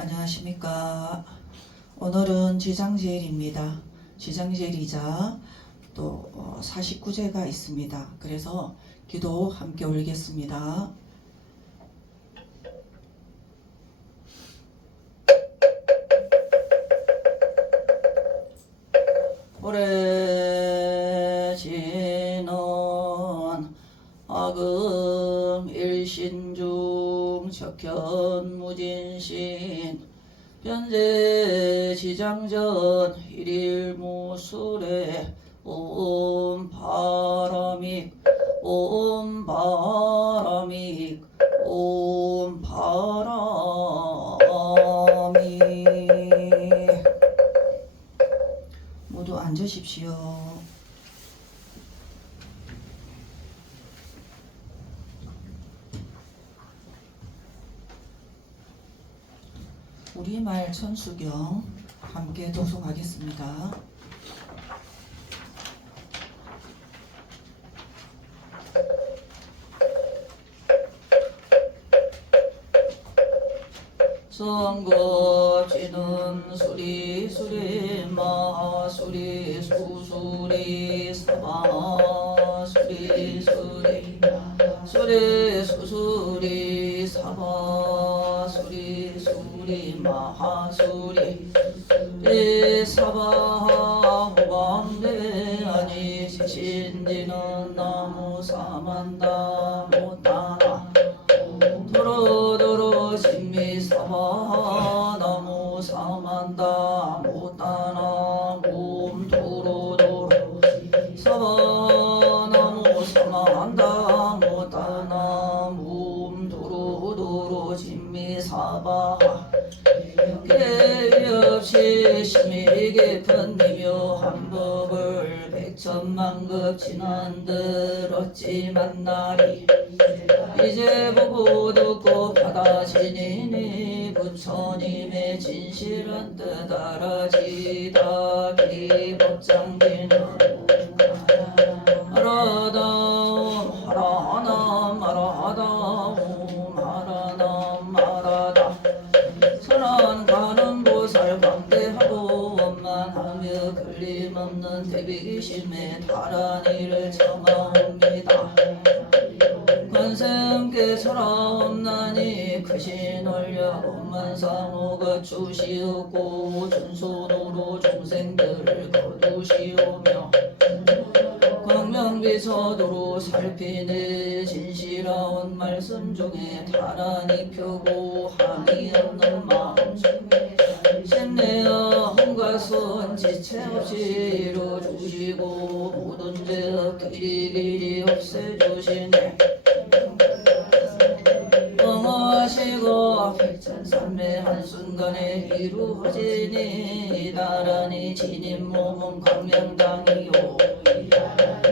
안녕하십니까. 오늘은 지장제일입니다. 지장제일이자 또 49제가 있습니다. 그래서 기도 함께 올리겠습니다. 오래 지는 아금 일신중 적현무진신 변제 지장전 일일무술에 옴바람익 옴바람익 옴바람익. 모두 앉으십시오. 우리말 천수경 함께 독송하겠습니다. 성급지는 수리 마수리 수수리 사마수리 수리 수수리 사마수리 수리 마하수리 사바 호방대 아니 신지는 나무 사만다 못하나 도로도로 신미사마 나무 사만다 못하나 몸 도로도로 사마 나무 사만다 못하나 몸 도로도로 신미사바 깨없이 심히 깊은 미묘한 법을 백천만급 지난들 어찌 만나리 이제 보고 듣고 받아지니니 부처님의 진실은 뜻 알아지다 기법장기는 하라담 하라남 하라담 하라남 하라다 선한 가는 보살 광대하고 원만하며 걸림없는 대비심에 달한 이를 청하옵니다. 관세음께 설하옵나니 크신 원력 원만상호가 주시옵고 준손으로 중생들을 거두시오며 광명비서도로 살피네 진실하온 말씀 중에 다란히 펴고 함이 없는 마음 심내와 혼과선 지체 없이 이루어주시고 모든 죄 길이 없애주시네 하시고 백천삼매 한순간에 이루어지니 나란히 진인 몸은 광명당이요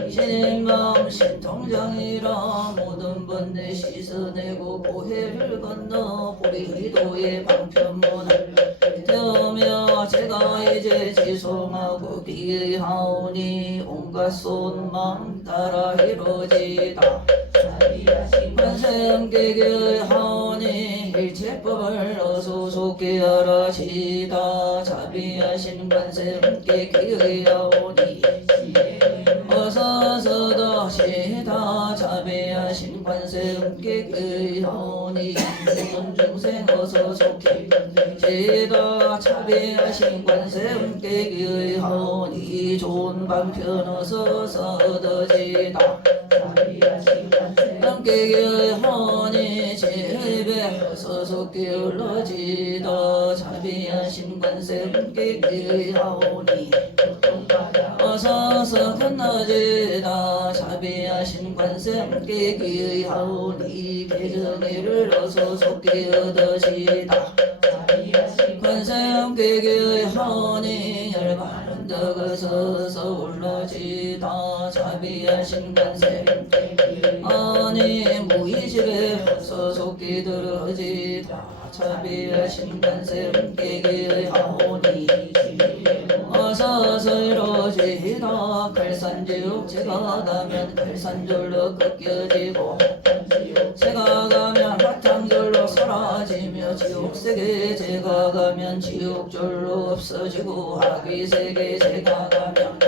신인 마음 신통장이라 모든 번뇌 씻어내고 고해를 건너 보리도의 방편문을 태우며 제가 이제 지송하고 기하오니 온갖 손망 따라 이루어지다 관세음계계 하오니 일체법을 어소속히 알아지다 자비하신 관세음계계 하오니 어서서다 시다 자비하신 관세음계계 하오니 모든 중생 어서속히 지다 자비하신 관세음계계 하오니 좋은 방편 어서서 얻어지다 함께 하니 제배 서속히 올라지다 자비하신 관세음께 하오니 어서서 건너지다 자비하신 관세음께 하오니 개정이를 어서속히 얻어지다 관세음께 하오니 열바른 덕을 서서 올라지다 자비하신 관세 아니 무의식에 서속히 들어지다 자비하신 관세음께 하오니 어서서 이루어지다 갈산지옥 제가 가면 갈산줄로 꺾여지고 제가 가면 화탕줄로 사라지며 지옥 지옥세계 제가 가면 지옥절로 없어지고 하귀세계 제가 가면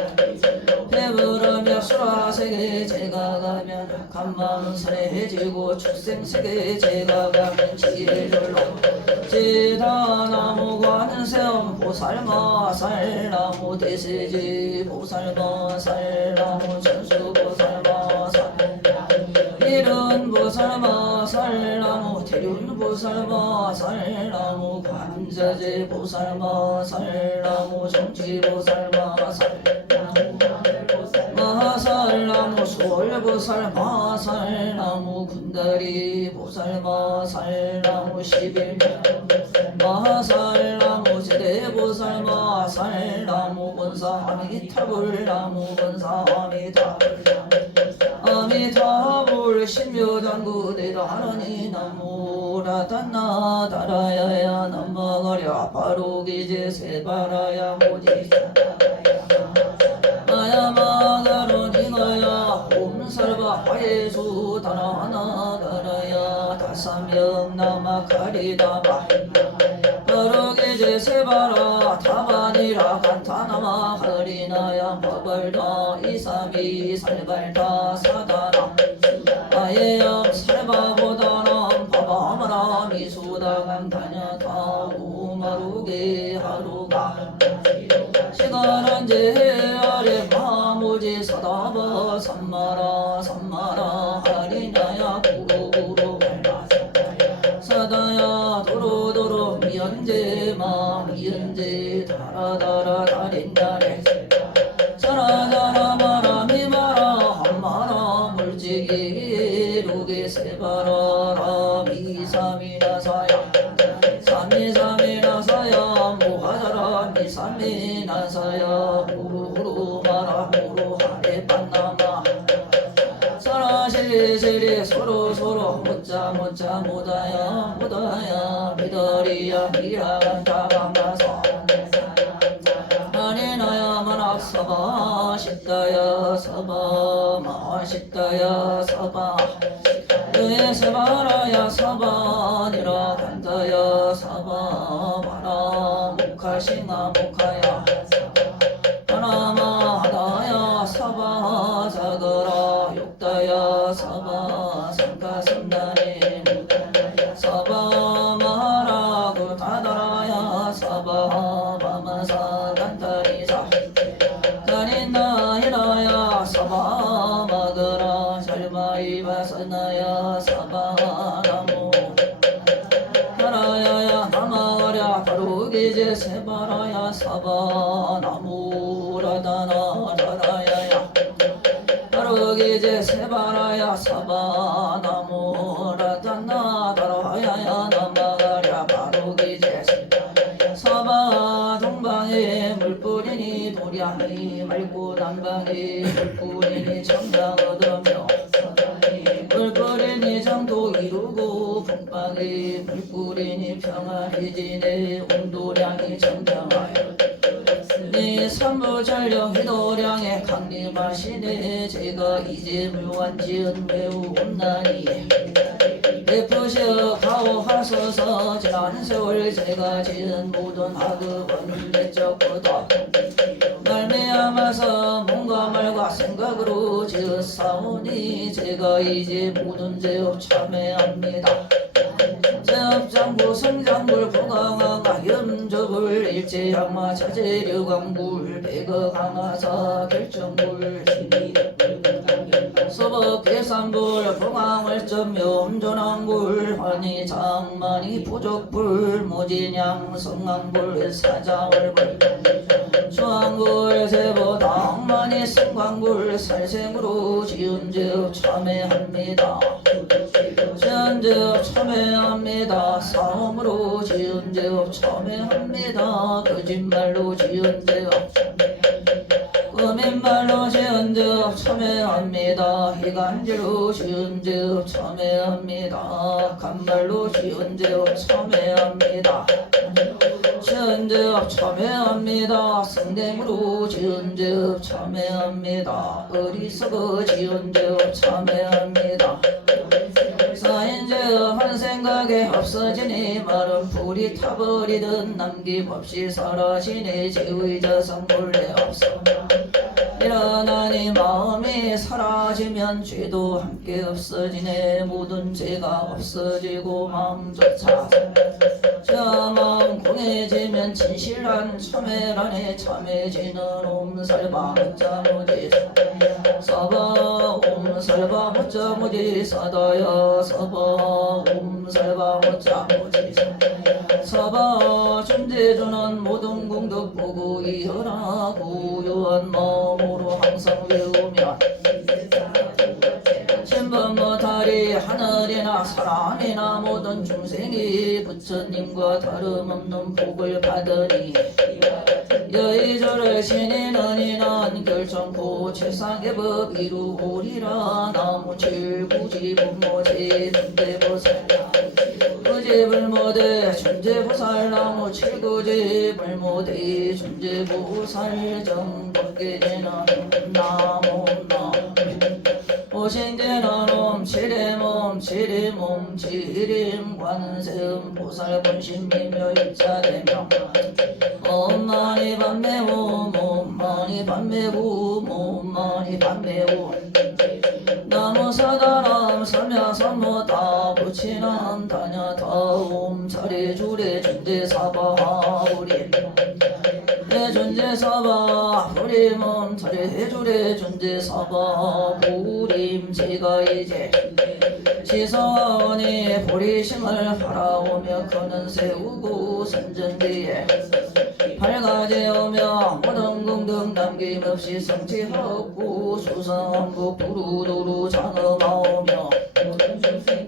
배부르며 수라세계 제가 가면 간마음은 선해지고 축생세계 제가 가면 지혜절로 제다나무 관세음 보살마 살나무 대세지 보살마 살나무 전수보살마 살 이른 보살마 살나무 대륜 보살마 살나무 관자재 보살마 살나무 정치 보살마 살나무 마살나무 수월보살마 살나무 군다리 보살마 살나무 11년 마살나무 제대보살마 살나무 본사 아미타불나무 본사 아미타불 신묘장구대도 하느니 나무라단나 다라야야 남마가랴 바로기제 세바라야 모지사 마야마가론 이거야 옴살바 화예수 다나하나 다라야 다삼영 나마카리다바 바로기제 세바라 타바니라 간타나마 하리나야 마발다 이삼이 살발다 사다나 아예영 살바보다람 바바마라 미수다감 다냐타 우마루게 하루가 시가란제 아래 마모지 사다바 삼마라 하리나야 구루구루 사다야 도로도로 미연제 미연제 다라다라 다린다래 사라다라 마라 미마라 한마라 물지기 루게 세바라라 미사미나사야 삼미사미나사야 모하자라 미사미나사야 후루후루마라 후루하레 판나마 사라시리시리 서로서로 못자 못다야 미더리야 미라간다 강가서 아니나야 만악서바 십다야 서바 마십다야 서바 의 세바라야 서바 니라간다야 서바 마라 목하싱아 목하야 하나마 하다야 서바 자거라 욕다야 서바 상가선다네 서바 마라구 다다라야 서바 마마사 단다리사 가린나 히라야 서바 마거라 잘마이바사나야 서바 나무 하라야야 나마가랴 바로기제 세바라야 서바 나무라다나 라라야야 바로기제 세바라야 서바 나무라다나 라라야야 나마가랴 바로기제 서바 동방에 물뿌리니 도량이 맑고 남방에 물뿌리니 정당 얻으며 물뿌리니 정도 이루고 북방에 물뿌리니 평안히 지내 온도량이 정당하여 네 삼부전령 희도량에 강림하시네 제가 이제 물완지은 매우 온나니 베푸셔 가오하소서 지난 세월 제가 지은 모든 학업은 내적보다 말미암아서 몸과 말과 생각으로 지었사오니 제가 이제 모든 죄업 참회합니다. 제업장부 성장불 부강왕아 염접을 일제양마 자재력왕불 배거강하사 결정불 서법계산불 부강월점 염전왕불 환희장만이 부족불 모진양 성강불 사자월불 수왕불 세보당만이 승광불 살생으로 지은제업 참회합니다. 지은제업 참회합니다. 사음으로 지은제업 참회합니다. 거짓말로 지은제업 거짓말로 지은제업 참회합니다. 희간지로 지은제업 참회합니다. 간말로 지은제업 참회합니다. 지은제업 참회합니다. 성댕으로 지은제업 참회합니다. 어리석어 지은제업 참회합니다. 백사인제어 한 생각에 없어지니 마른 불이 타버리듯 남김없이 사라지니 제의자성 본래 없어 일어나니 마음이 사라지면 죄도 함께 없어지네 모든 죄가 없어지고 마음조차 저 마음 공해지면 진실한 참회란에 참해지는 옴살바 무자무지 서바 옴살바 무자무지 사다야 서바 옴살바 무자무지 서바 존재주는 모든 공덕 보고 이어라 고요한 마음으로 항상 외우며 신분무탈이 하늘이나 사람이나 모든 중생이 부처님과 다름없는 복을 받으니 여의저를 지니는 이는 결정코 최상의 법 이루오리라 나무 칠구지 분모지 분대보살 구지불모대 존재보살 나무 칠구지 불모대 존재보살 정법계제는 나무 오신제는 옴 칠임 관세음 보살 본심미묘 일자대명 엄마니 반매우 몸마니 반매우 몸마니 반매우 나무사다람 설명선모 다 부치남 다녀다옴 차례주례 존재사바하우리 존재사바 부림음 차례주례 존재사바 부림 제가 이제 지성하오니 보리심을 바라오며 그는 세우고 선전기에 밝아지오며 모든 공덕 남김없이 성취하고 수성한국 두루두루 장엄하오며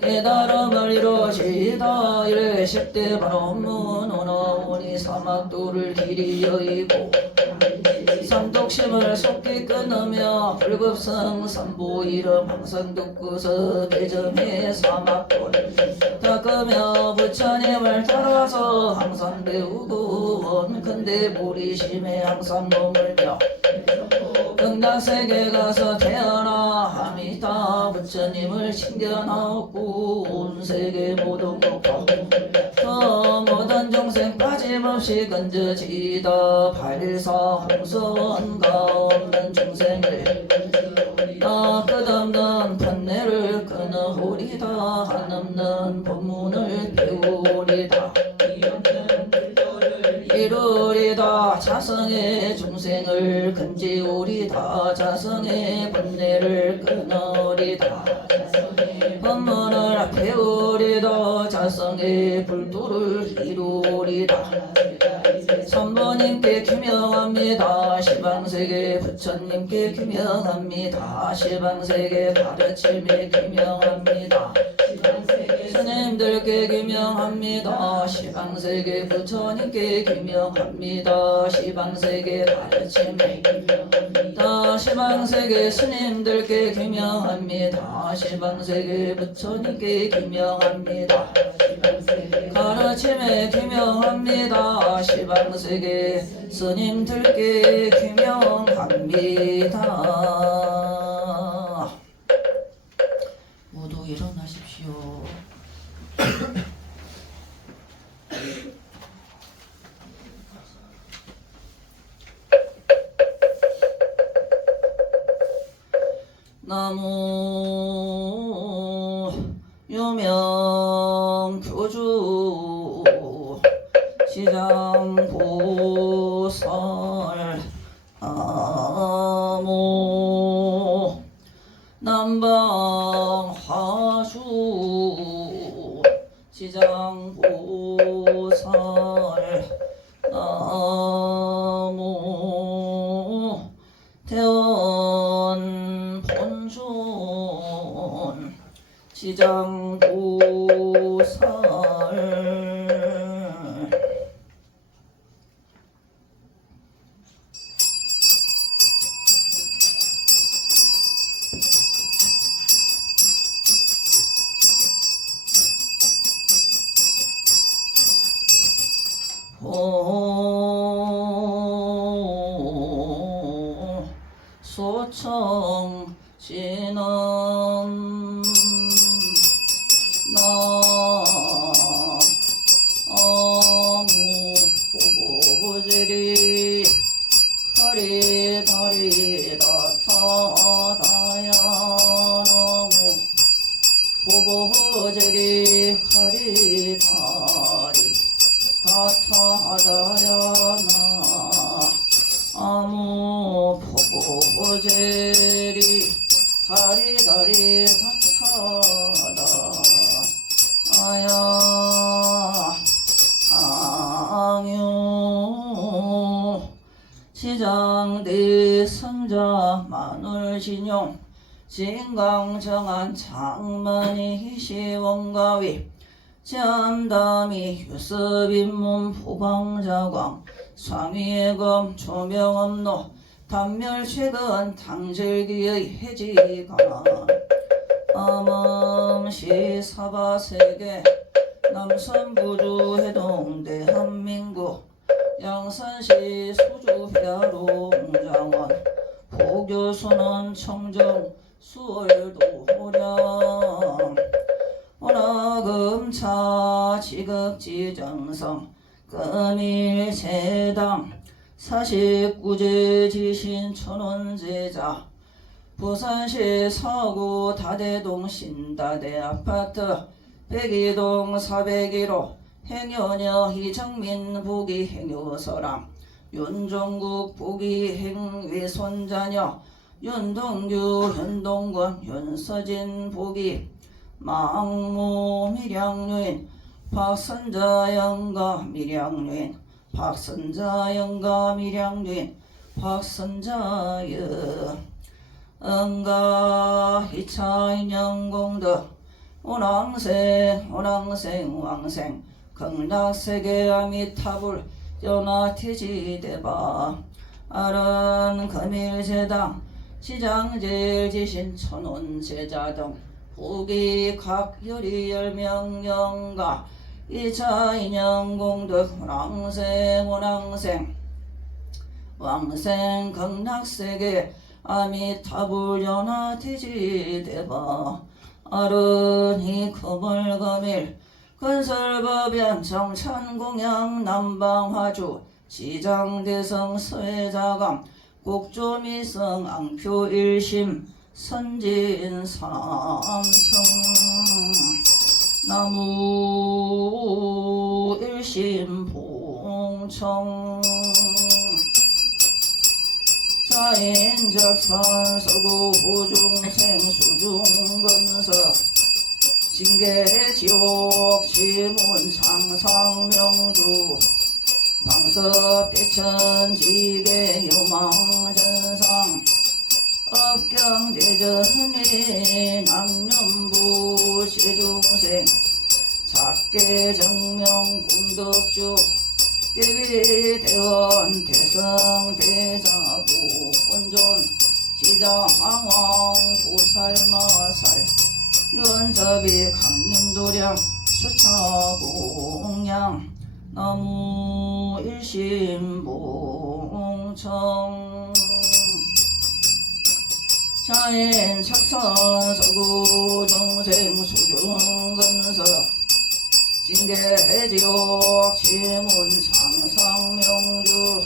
깨달음을 이루시다 이래 십대 반원문 오나오니 사막도를 길이 여의고 삼독심을 속히 끊으며 불급성 삼보 이름 항상 듣고서 대점해 사막도를 닦으며 부처님을 따라서 항상 배우고 원컨대 보리심에 항상 머물며 극락세계 가서 태어나 합니다 부처님을 챙겨나오고 온 세계 모든 것과 더 모든 종생 빠짐없이 건져지다 발사 홍성가 없는 중생을 끝없는 번뇌를 끊어오리다 한없는 법문을 배우리다 이루리다 자성의 중생을 건지우리다 자성의 번뇌를 끊으리다 법문을 배우리다 자성의 불도를 이루리다 선보님께 규명합니다 시방세계 부처님께 규명합니다 시방세계 가르침에 규명합니다 스님들께 규명합니다 시방세계 부처님께 규명합니다 시방세계 가르침에 규명합니다 시방세계 스님들께 규명합니다 시방세계 부처님께 규명합니다 가르침에 규명합니다 시방세계 스님들께 규명합니다 모두 일어나십시오. 나무 유명교주 시장보살 나무 남방화수 시장보살 나무 태원본존 시장보살 소청 진원 보보제리 가리 다리 다타다야 나무 보보제리 가리 다리 다타다야 나무 보보제리 가리 다리 다타다야 앙유 지장대 선자 마늘진용 진강정한 장만이 시원가위 잠담이 유습인문 포방자광 상위의검 조명업로 단멸최근 당절기의 해지가 암음시 사바세계 남선부주 해동 대한민국 양산시 소주회화롱장원 포교수는 청정 수월도호령 원화금차 지극지정성 금일제당 49제 지신 천원제자 부산시 서구 다대동 신다대 아파트 백이동 401호 행여녀 이정민 부기 행여서랑 윤종국 부기 행위 손자녀 윤동규 윤동건 윤서진 부기 망무 밀양유인 박선자 영가 밀양유인 박선자 영가 밀양유인 박선자여 응가 이차인영공덕 운왕생 왕생 극락세계 아미타불 연화티지대바 아란 금일제당 시장제일지신 천원제자등 후기 각열이 열명영가 이차인영공덕 왕생 극락세계 아미타불 연화티지대바 아르니 금을금일 건설법연 정찬공양 남방화주 시장대성 서해자감 국조미성 앙표일심 선진삼청 나무 일심봉청 사인적선서구 후중생 수중건석 징계지옥 시문상상명주 방석대천지계 유망전상 업경대전리 남년부 시중생 작계정명 공덕주 대비대원 대성대자부 본존 지장왕 보살마살 유언접이 강림도량 수차공양 나무 일심봉청 자인 착선 서구 중생 수중건석 징계지옥 지문상상명주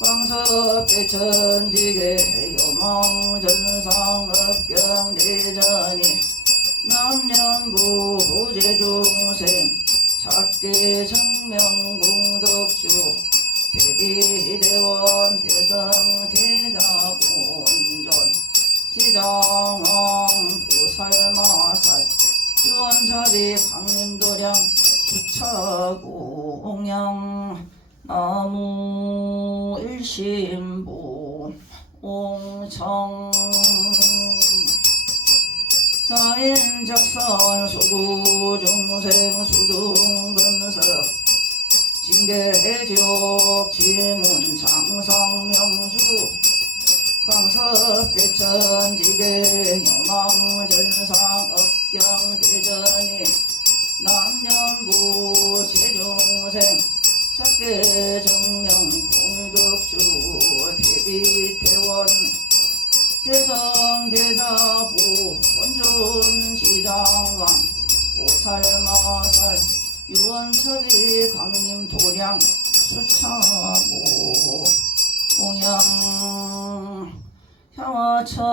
광석대천지계 요망전상 업경대전이 남년부 제중생 작계정명공덕주 대비대원 대성대자본전 시장왕 보살마살 유언자비 강림도량 수차공양 나무 일심보 옹청 자인작선 소구중생 수중건석 징계지옥 지문상상명주 광석대천지계 영왕전상 업경대전이 남년부 제중생 작계정명 공덕주 대비대원 대성대자부 본존시장왕 오살마살 유언첩이 강림도량 주차고 동양 향화청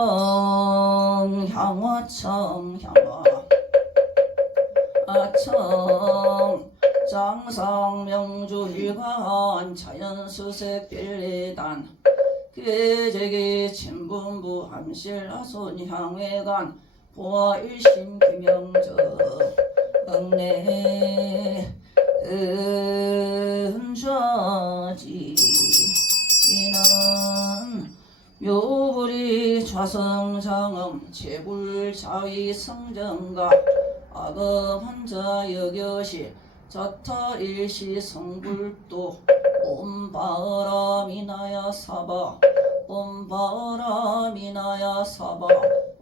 향화청 향화청 장상명주 일관 자연수색 빌리단 계제기 친분부 함실하손 향회관 보아 일심 김영저 응내 은좌지 이는 묘불이 좌성장엄 제불자위 성정가 악업 한자 여겨시 자타일시 성불도 옴바라미나야 사바 옴바라미나야 사바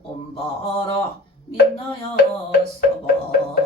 옴바라미나야 사바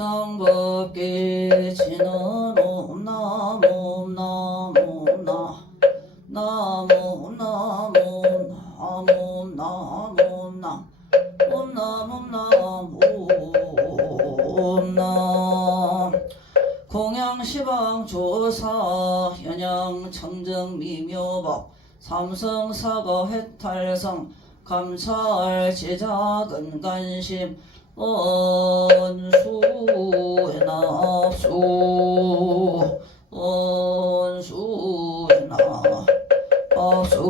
정법계 진언 옴 나무 나무 나 나무 나무 나무 나무 나 옴 나무 나무 옴나 공양시방 조사 현양 청정 미묘법 삼성사거 해탈성 감찰 제작은 관심 원수의 납수 원수의 납수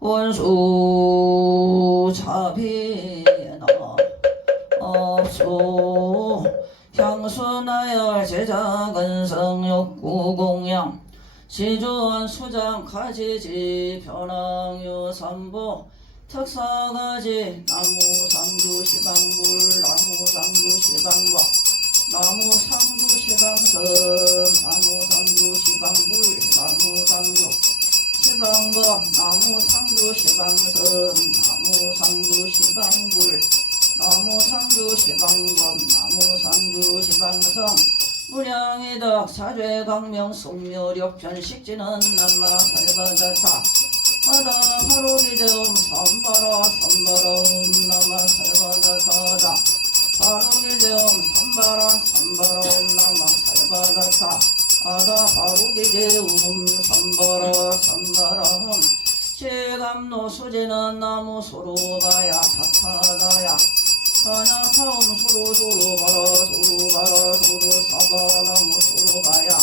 원수 자비의 납수 향수나열 제작은성 욕구공양 시주원 수장 가지지 변황유삼보 특사가지 나무상주시방불 나무상주시방과 나무상주시방섬 나무상주시방불 나무상주시방과 나무상주시방섬 나무상주시방불 나무상주시방법 나무상주시방성 무량이덕 사죄강명 속묘력 편식지는 남마 살바자타 하다 바로 기대음 삼바라 삼바라 음나마 살바다타다 바로 기대음 삼바라 삼바라 음나마 살바다타 하다 바로 기대음 삼바라 삼바라 음 실감노 수지는 나무 소로가야 타타다야 하나타음 소로소로가라 소로가라 소로사바 나무 소로가야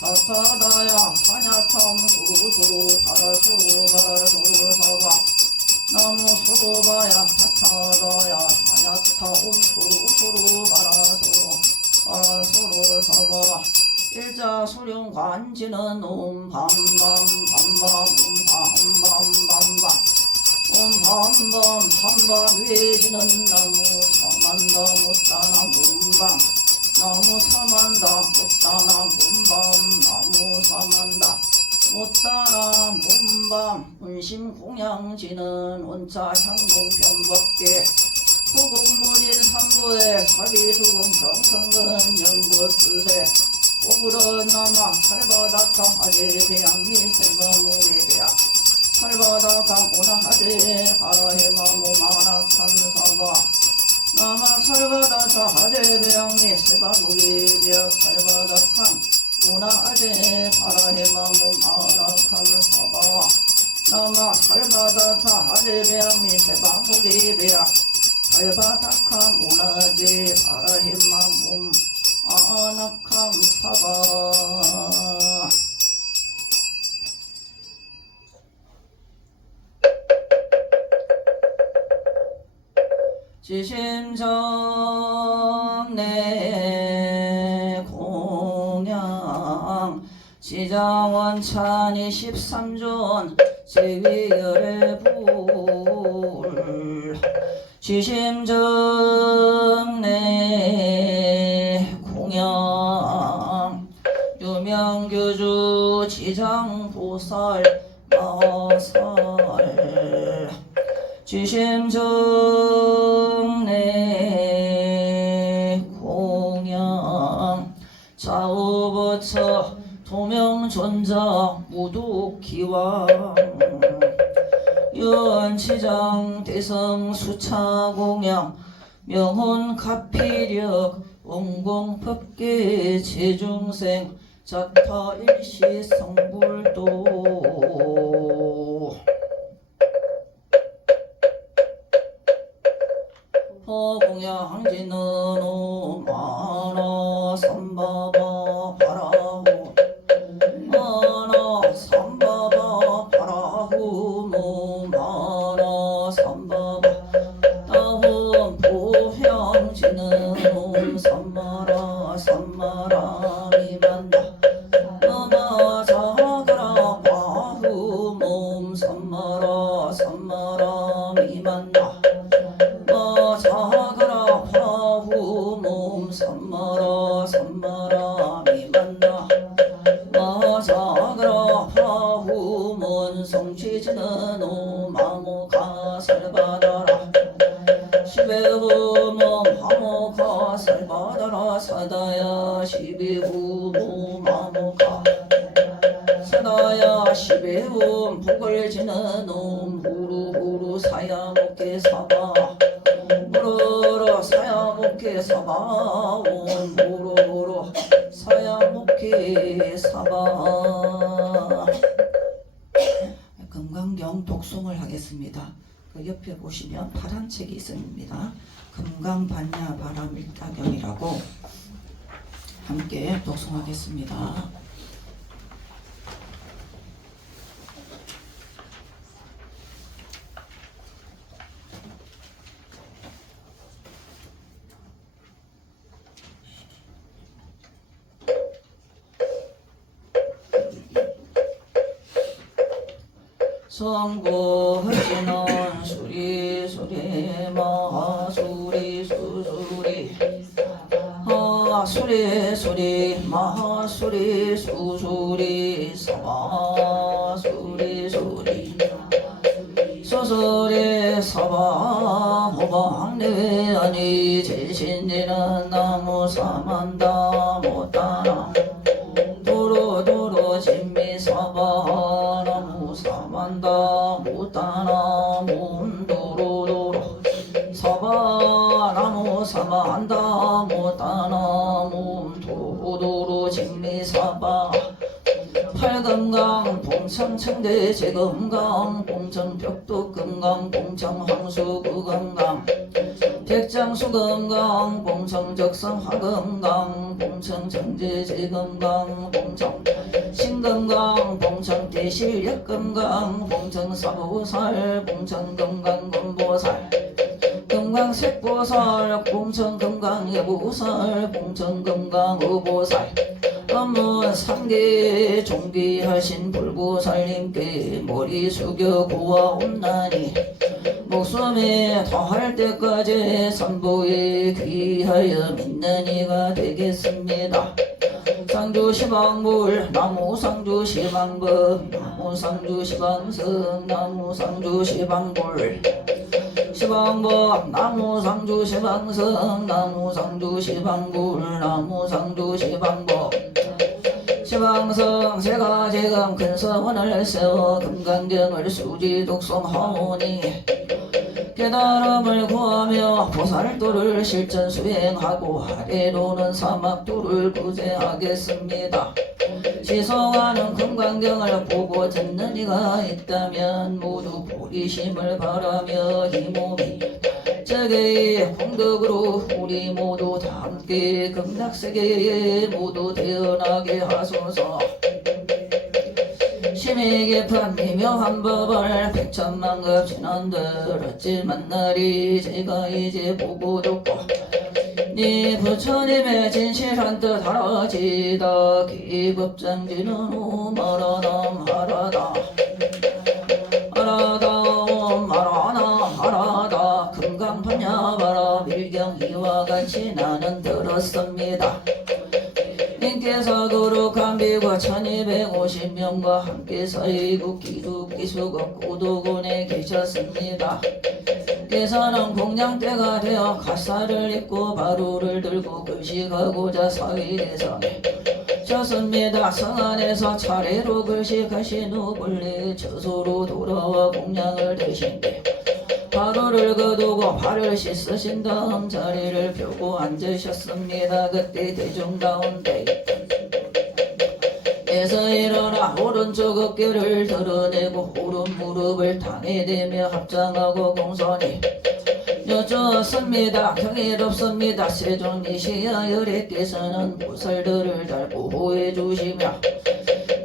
타타다야 하냐타음 소로소로 가라 소로가라 소로사바 나무 소로가야 타타다야 하냐타음 소로소로 가라 소로사바 일자 소룡 관지는 옴밤밤밤밤 옴밤밤밤밤 한밤 위에 지는 나무 사만다 못다나 문밤 나무 사만다 못다나 문밤 나무 사만다 못다나 문밤 운심 공양지는 원자 향공 변법계 호국무진 삼부에 사비수공 평성근 연구주세 오불은 남아 살바닥강 하제 배양미 생거무게배야 살바닥강 오나하제 바라해마모 만악함사바 남아 살바닥강 하제 배양미 생거무게배야 살바닥강 오나하제 바라해마모 만악함사바 남아 살바닥강 하제 배양미 생거무게배야 살바닥강 오나하제 바라해마모 아나캄사바 지심정내 공양 지장원찬 23존 제위열의 불 지심정내 공양 유명교주 지장보살 마살 지심정내 공양 좌우부처 도명존자 무독기왕 연치장 대성 수차공양 명훈가피력 원공법계 제중생 자타일시 성불도 허공양지는 오마나 삼바바 바라후 마나 삼바바 바라후 노마나 삼바바 따훈 보향지는 옴삼마라 삼마라 미만다 나마 자그라 바후 몸 삼마라 삼마라 미만다 자그라 파후 몸 삼마라 삼마라 미만다 자그라 파후 먼 성취지는 오마모가 살바다라 시베후 몸 하모가 살바다라 사다야 시베후 몸 하모가 사다야 시베후 복을 지는 옴 후루후루 사야목계 사바 무르르 사야목계 사바 온 무르르 사야목계 사바 금강경 독송을 하겠습니다. 그 옆에 보시면 파란 책이 있습니다. 금강반야 바라밀다경이라고 함께 독송하겠습니다. 성부지는 수리수리 마하수리 수수리 하수리수리 마하수리 수수리 사바수리수리 수수리 사바 호방내 아니 제신지는 나무 사만다 못하나 도로도로 진미사바 나무 사만다 못하나 문도로도로 사바 나무 사만다 못하나 문도로도로 진미사바 팔금강 봉천청대 제금강 봉천벽도금강 봉천항수구금강 백장수금강 봉천적성화금강 봉천정제제금강 봉천 신금강 봉천대실역금강 봉천사보살 봉천금강금보살 금강색보살 봉천금강예보살 봉천금강의보살 업문 삼계 종비하신 불보살님께 머리 숙여 고아옵나니 목숨이 더할 때까지 삼보에 귀하여 믿는 이가 되겠습니다. 상주 시방불 나무 상주 시방법 나무 상주 시방성 나무 상주 시방불 시방법 나무 상주 시방성 나무 상주 시방불 나무 상주 시방법 시방성 세가지금 큰 서원을 세워 금강경을 수지 독송하오니 깨달음을 구하며 보살도를 실천 수행하고 아래로는 사막도를 구제하겠습니다. 지성하는 금강경을 보고 듣는 이가 있다면 모두 보리심을 바라며 이 몸이 저게의 홍덕으로 우리 모두 다 함께 극락세계에 모두 태어나게 하소서. 심히 깊은 미묘한 법을 백천만급 지난들 어찌 만나리 제가 이제 보고 듣고 네 부처님의 진실한 뜻 알아지다 기법장지는 오마라남 하라다 하라다 마라남 하라다 금강판야바라 밀경 이와 같이 나는 들었습니다. 인께서 거룩한 비구 1250명과 함께 서이국 기숙기수국 고도군에 계셨습니다.께서는 공양대가 되어 갓살을 입고 바루를 들고 글식하고자 사위대성에 셨습니다. 성 안에서 차례로 글식하신 후 본래 처소로 돌아와 공양을 드신 뒤 바루를 거두고 발을 씻으신 다음 자리를 펴고 앉으셨습니다. 그때 대중 가운데 에서 일어나 오른쪽 어깨를 드러내고 오른 무릎을 땅에 대며 합장하고 공손히 여쭈었습니다. 경이롭습니다. 세존이시여 열애께서는 보살들을 잘 보호해 주시며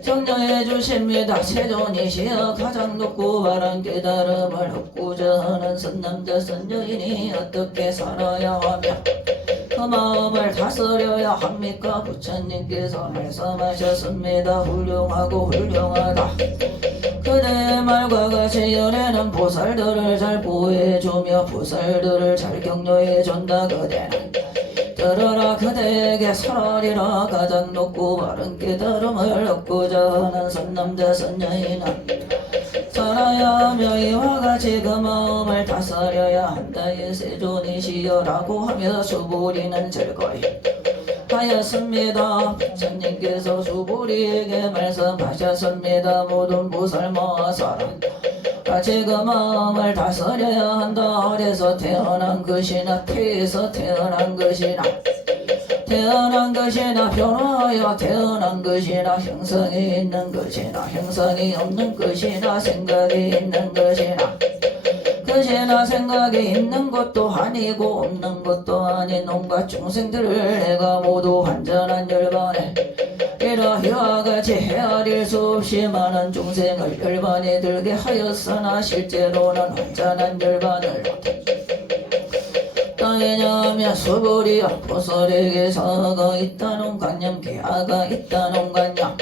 격려해 주십니다. 세존이시여 가장 높고 바른 깨달음을 얻고자 하는 선남자 선여인이 어떻게 살아야 하며 그 마음을 다스려야 합니까? 부처님께서 말씀하셨습니다. 훌륭하고 훌륭하다. 그대의 말과 같이 연애는 보살들을 잘 보호해주며 보살들을 잘 격려해준다. 그대는 들어라 그대에게 설하리라. 가장 높고 바른 깨달음을 얻고자 하는 선남자 선여인은 살아야 하며 이와 같이 그 마음을 다스려야 한다. 세존이시여라고 하며 수부리는 즐거이 하였습니다. 부처님께서 수부리에게 말씀하셨습니다. 모든 보살 모아서는 같이 그 마음을 다스려야 한다. 아래서 태어난 것이나 태에서 태어난 것이나 태어난 것이나 변화하여 태어난 것이나 형성이 있는 것이나 형성이 없는 것이나 생각이 있는 것이나 것이나 생각이 있는 것도 아니고 없는 것도 아닌 온갖 중생들을 내가 모두 완전한 열반에 이와 같이 헤아릴 수 없이 많은 중생을 열반에 들게 하였으나 실제로는 완전한 열반을 왜냐하면 수불이여 보살에게 사가 있다는 관념 계아가 있다는 관념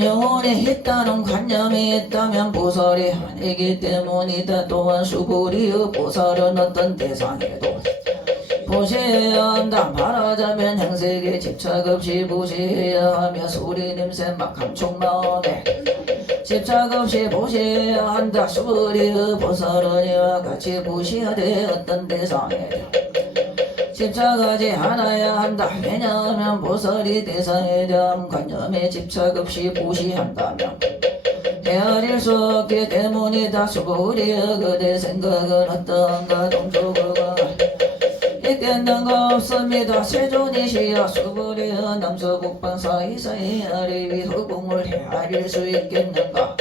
영혼이 있다는 관념이 있다면 보살이 아니기 때문이다. 또한 수불이여 보살은 어떤 대상에도 보시해야 한다. 말하자면 형색에 집착 없이 보시해야 하며 소리 냄새 막 감촉 마음에 집착 없이 보시해야 한다. 수불이여 보살은 이와 같이 보시하되 어떤 대상에 집착하지 않아야 한다. 왜냐하면 보살이 대상에 대한 관념에 집착 없이 보시한다면 헤아릴 수 없기 때문이다. 수불이여 그대 생각은 어떠한가 동조그가 있겠는가 없습니다. 세존이시여 수불이여 남서북방 사이사이 아래 위 허공을 헤아릴 수 있겠는가.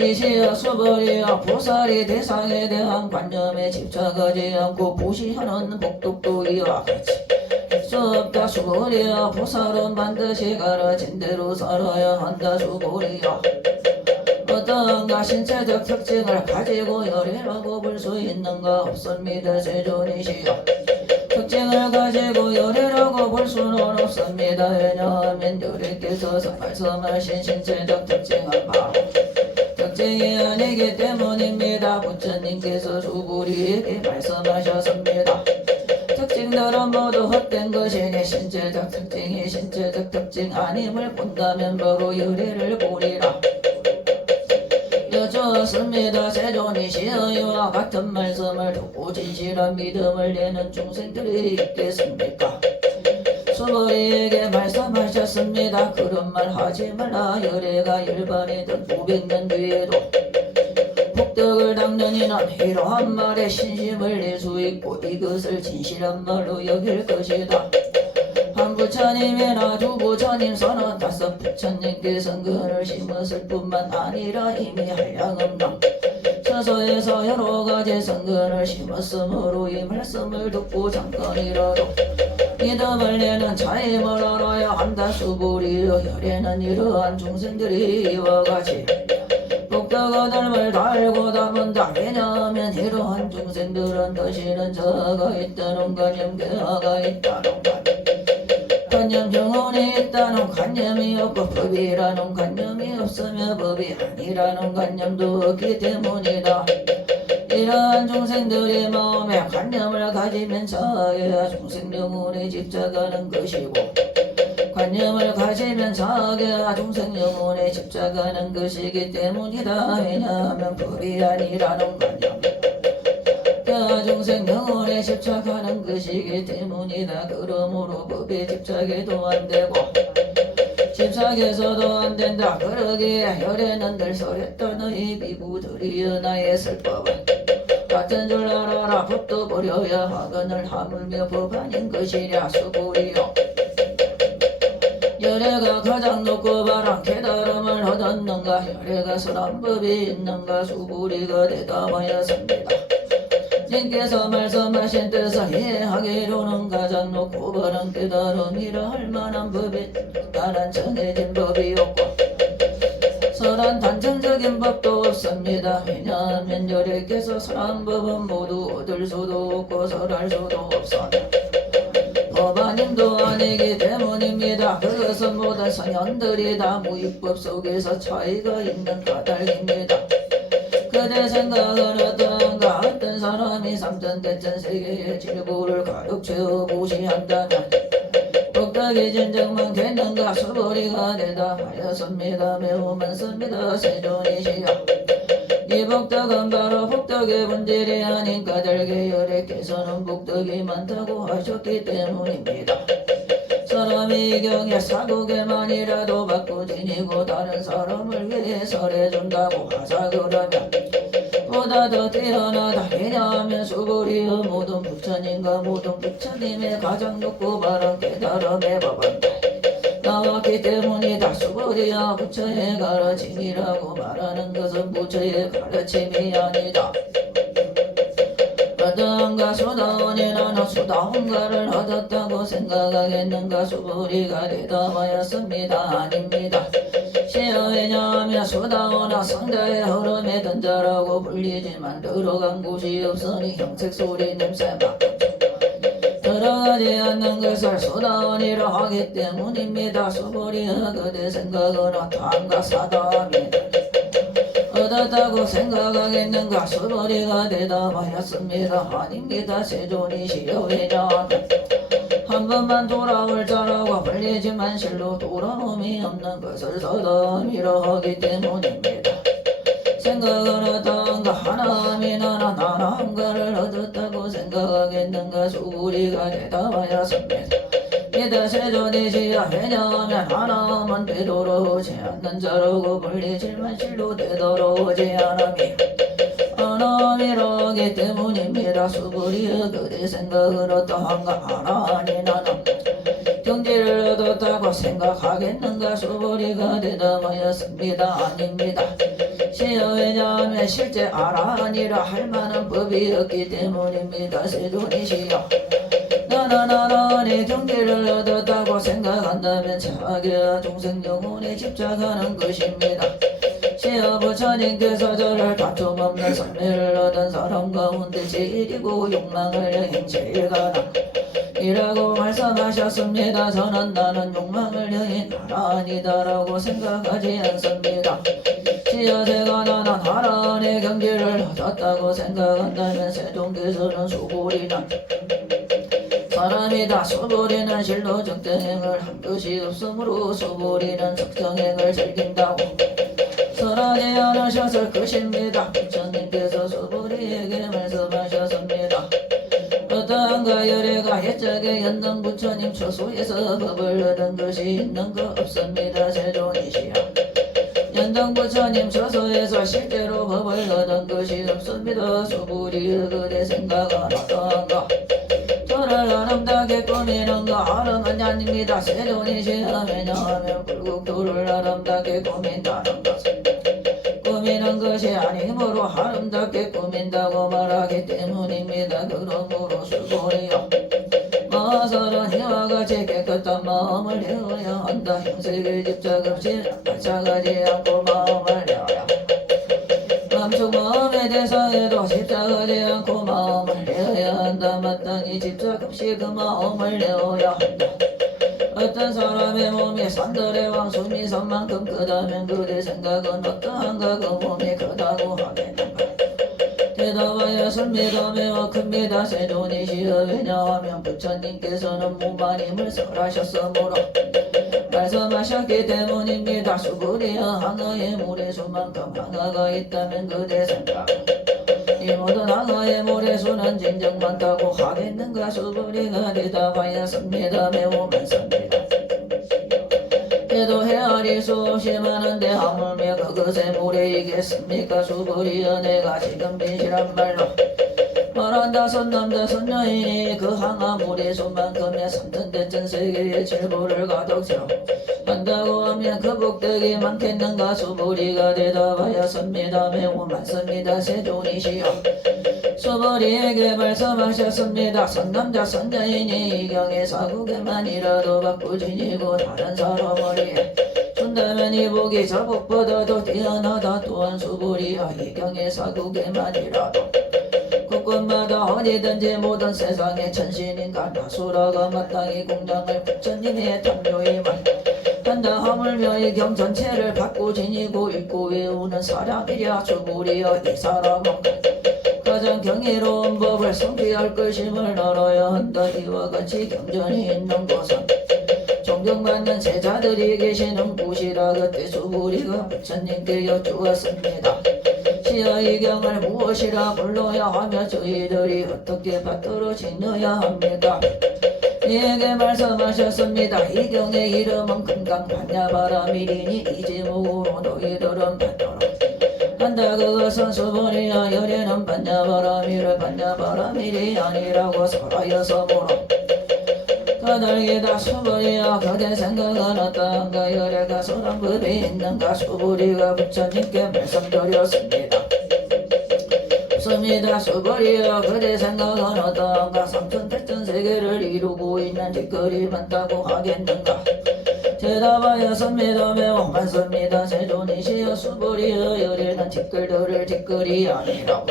이시여 수불이여 보살이 대상에 대한 관념에 집착하지 않고 보시하는 복덕도 이와 같이 수 없다. 수불이여 보살은 반드시 가르친 대로 살아야 한다. 수불이여 어떠한가 신체적 특징을 가지고 열애라고 볼 수 있는가 없습니다. 세존이시여 특징을 가지고 열애라고 볼 수는 없습니다. 왜냐하면 열애께서 말씀하신 신체적 특징은 바로 특징이 아니기 때문입니다. 부처님께서 수부리에게 말씀하셨습니다. 특징들은 모두 헛된 것이니 신체적 특징이 신체적 특징 아님을 본다면 바로 열애를 보리라. 여쭈었습니다. 세존이시여 이와 같은 말씀을 듣고 진실한 믿음을 내는 중생들이 있겠습니까? 수보리에게 말씀하셨습니다. 그런 말 하지 말라. 열애가 일반이든 500년 뒤에도 복덕을 닦는 이는 이러한 말에 신심을 낼 수 있고 이것을 진실한 말로 여길 것이다. 한 부처님이나 두 부처님 서너 다섯 부처님께 성근을 심었을 뿐만 아니라 이미 한량음당 서서에서 여러 가지 성근을 심었으므로 이 말씀을 듣고 잠깐이라도 믿음을 내는 자임을 알아야 한다. 수부리여 열애는 이러한 중생들이 이와 같이 복덕 얻음을 달고 담은다. 왜냐하면 이러한 중생들은 다시는 자가 있다는 관념 개화가 있다는 관념 정원이 있다는 관념이 없고 법이라는 관념이 없으며 법이 아니라는 관념도 없기 때문이다. 이러한 중생들의 마음에 관념을 가지면 자아야 중생 영혼에 집착하는 것이고 관념을 가지면 자아가 중생 영혼에 집착하는 것이기 때문이다. 왜냐하면 법이 아니라는 관념 중생 영혼에 집착하는 것이기 때문이다. 그러므로 법에 집착해도 안되고 집착해서도 안된다. 그러기에 열애는 들설했다. 너희 비구들이여 나의 설법은 같은 줄 알아라. 법도 버려야 하거늘 하물며 법 아닌 것이랴. 수부리여 열애가 가장 높고 바른 깨달음을 얻었는가? 열애가 선한 법이 있는가? 수부리가 대답하였습니다. 님께서 말씀하신 뜻을 이해하기로는 가장 높고 바른 깨달음이라 할 만한 법이 다른 정해진 법이었고 선한 단정적인 법도 없습니다. 왜냐하면 열애께서 선한 법은 모두 얻을 수도 없고 설할 수도 없으니 법아님도 아니기 때문입니다. 그것은 모든 선현들이 다 무익법 속에서 차이가 있는 까닭입니다. 그대 생각은 어떤가? 어떤 사람이 삼천대천 세계의 질고를 가득 채워 무시한다면 복덕이 진정 많겠는가? 수보리가 대답하였습니다. 매우 많습니다. 세존이시여 이 복덕은 바로 복덕의 본질이 아닌 까닭에 열애께서는 복덕이 많다고 하셨기 때문입니다. 사람이 이 경에 사국에만이라도 받고 지니고 다른 사람을 위해 설해준다고 하자. 그러면 보다 더 뛰어나다. 왜냐하면 수부리여 모든 부처님과 모든 부처님의 가장 높고 바른 깨달음의 법은 나왔기 때문이다. 수부리여 부처의 가르침이라고 말하는 것은 부처의 가르침이 아니다. 어떤가? 수다원이 나는 수다원가를 얻었다고 생각하겠는가? 수부리가 대답하였습니다. 아닙니다. 시여 왜냐하면 수다원은 성자의 흐름에 던자라고 불리지만 들어간 곳이 없으니 형색소리 냄새만 들어가지 않는 것을 수다원이라 하기 때문입니다. 수부리여 그대 생각은 어떠한가? 사다합니다. 얻었다고 생각하겠는가? 수보리가 대답하였습니다. 아닙니다. 세존이시여 왜냐하면 한 번만 돌아올 자라고 불리지만 실로 돌아옴이 없는 것을 사담이라 하기 때문입니다. 생각은 어떠한가? 하나님이 나는 하나님과를 얻었다고 생각하겠는가? 수부리가 대답하였습니다. 이다 세존이시여 왜냐하면 하나님은 되돌아오지 않는 자라고 불리지만 실로 되돌아오지 않음이 하나님이라기 때문입니다. 수부리여 그대 생각은 어떠한가? 하나님 나는 경지를 얻었다고 생각하겠는가? 수부리가 대답하였습니다. 아닙니다. 시여 왜냐하면 실제 알아니라 할 만한 법이 없기 때문입니다. 세존이시여 나는 경지를 얻었다고 생각한다면 자기와 중생 영혼에 집착하는 것입니다. 시여 부처님께서 저를 다툼 없는 선매를 얻은 사람 가운데 제일이고 욕망을 여행 제일 가나 이라고 말씀하셨습니다. 저는 나는 욕망을 여인 하나니다라고 생각하지 않습니다. 시여제가 나는 하나님의 경지를 얻었다고 생각한다면 세종께서는 수고리는 사람이다. 수고리는 실로 적정행을 한 것이 없으므로 수고리는 적정행을 즐긴다고 설하지 않으셨을 것입니다. 부처님께서 수고리에게 말씀하셨습니다. 어떠한가 열애가 옛적에 연능 부처님 처소에서 법을 얻은 것이 있는 거 없습니다. 세존이시여 연등 부처님 처소에서 실제로 법을 얻은 것이 없습니다. 수고리의 그대 생각은 어떠한가 저를 아름답게 꾸미는가 아름은 아닙니다. 세존이시여 왜냐하면 불국토를 아름답게 꾸민다는 것은 꾸미는 것이 아니므로 아름답게 꾸민다고 말하기 때문입니다. 그러므로 수고리여 마살은 이와 같이 깨끗한 마음을 내어야 한다. 형색의 집착 없이 발작하지 않고 마음을 내어야 감축 마음의 대상에도 집착하지 않고 마음을 내어야 한다. 마땅히 집착 없이 그 마음을 내어야 한다. 어떤 사람의 몸이 산들의 왕숨이 산만큼 크다면 그대 생각은 어떠한가. 그 몸이 크다고 하겠는가. 대답하였습니다. 매우 큽니다. 세존이시여 왜냐하면 부처님께서는 무만임을 설하셨으므로 말씀하셨기 때문입니다. 수고리여 하나의 모래수만큼 하나가 있다면 그대 생각 이 모든 하나의 모래수는 진정 많다고 하겠는가. 수고리가 대답하였습니다. 매우 많습니다. 해도 헤아릴 수 없이 많은데 하물며 그것의 모래이겠습니까. 수고리여 내가 지금 진실한 말로 말한다. 선남 다섯 여인이 그 항아 모래수만큼의 삼천대천 세계의 질보를 가득 채워 한다고 하면 그 복덕이 많겠는가. 수고리가 대답하였습니다. 매우 많습니다. 세존이시여 수고리에게 말씀하셨습니다. 선남자 선여인이 이 경의 사국에만이라도 받고 지니고 다른 사람을 준다면 이 복이 저 복보다도 뛰어나다. 또한 수고리여 이 경의 사국에만이라도 곳곳마다 어디든지 모든 세상의 천신인간 나수라가 마땅히 공양을 부처님의 탐묘임을 한다. 하물며 이 경 전체를 받고 지니고 읽고 외우는 사람이랴. 수고리여 이 사람은 가장 경이로운 법을 성취할 것임을 알아야 한다. 이와 같이 경전이 있는 곳은 존경받는 제자들이 계시는 곳이라. 그때 수고리가 부처님께 여쭈었습니다. 시여 이 경을 무엇이라 불러야 하며 저희들이 어떻게 받들어 지내야 합니까. 이에게 말씀하셨습니다. 이 경의 이름은 금강반야바라밀이니 이 제목으로 너희들은 받들어 한다. 그것은 수분이여 열애는 반야바라밀을 반야바라밀이 아니라고 설하였으므로 까닭이다. 수분이여 그대 생각은 어떠한가. 열애가 소란법이 있는가. 수분이가 부처님께 말씀드렸습니다. 없습니다. 수분이여 그대 생각은 어떠한가. 삼천대천 세계를 이루고 있는 뒷거리 많다고 하겠는가. 대답하였습니다. 매우 많습니다. 세존이시여 수불이여 열애는 뒷글들을 뒷글이 아니라고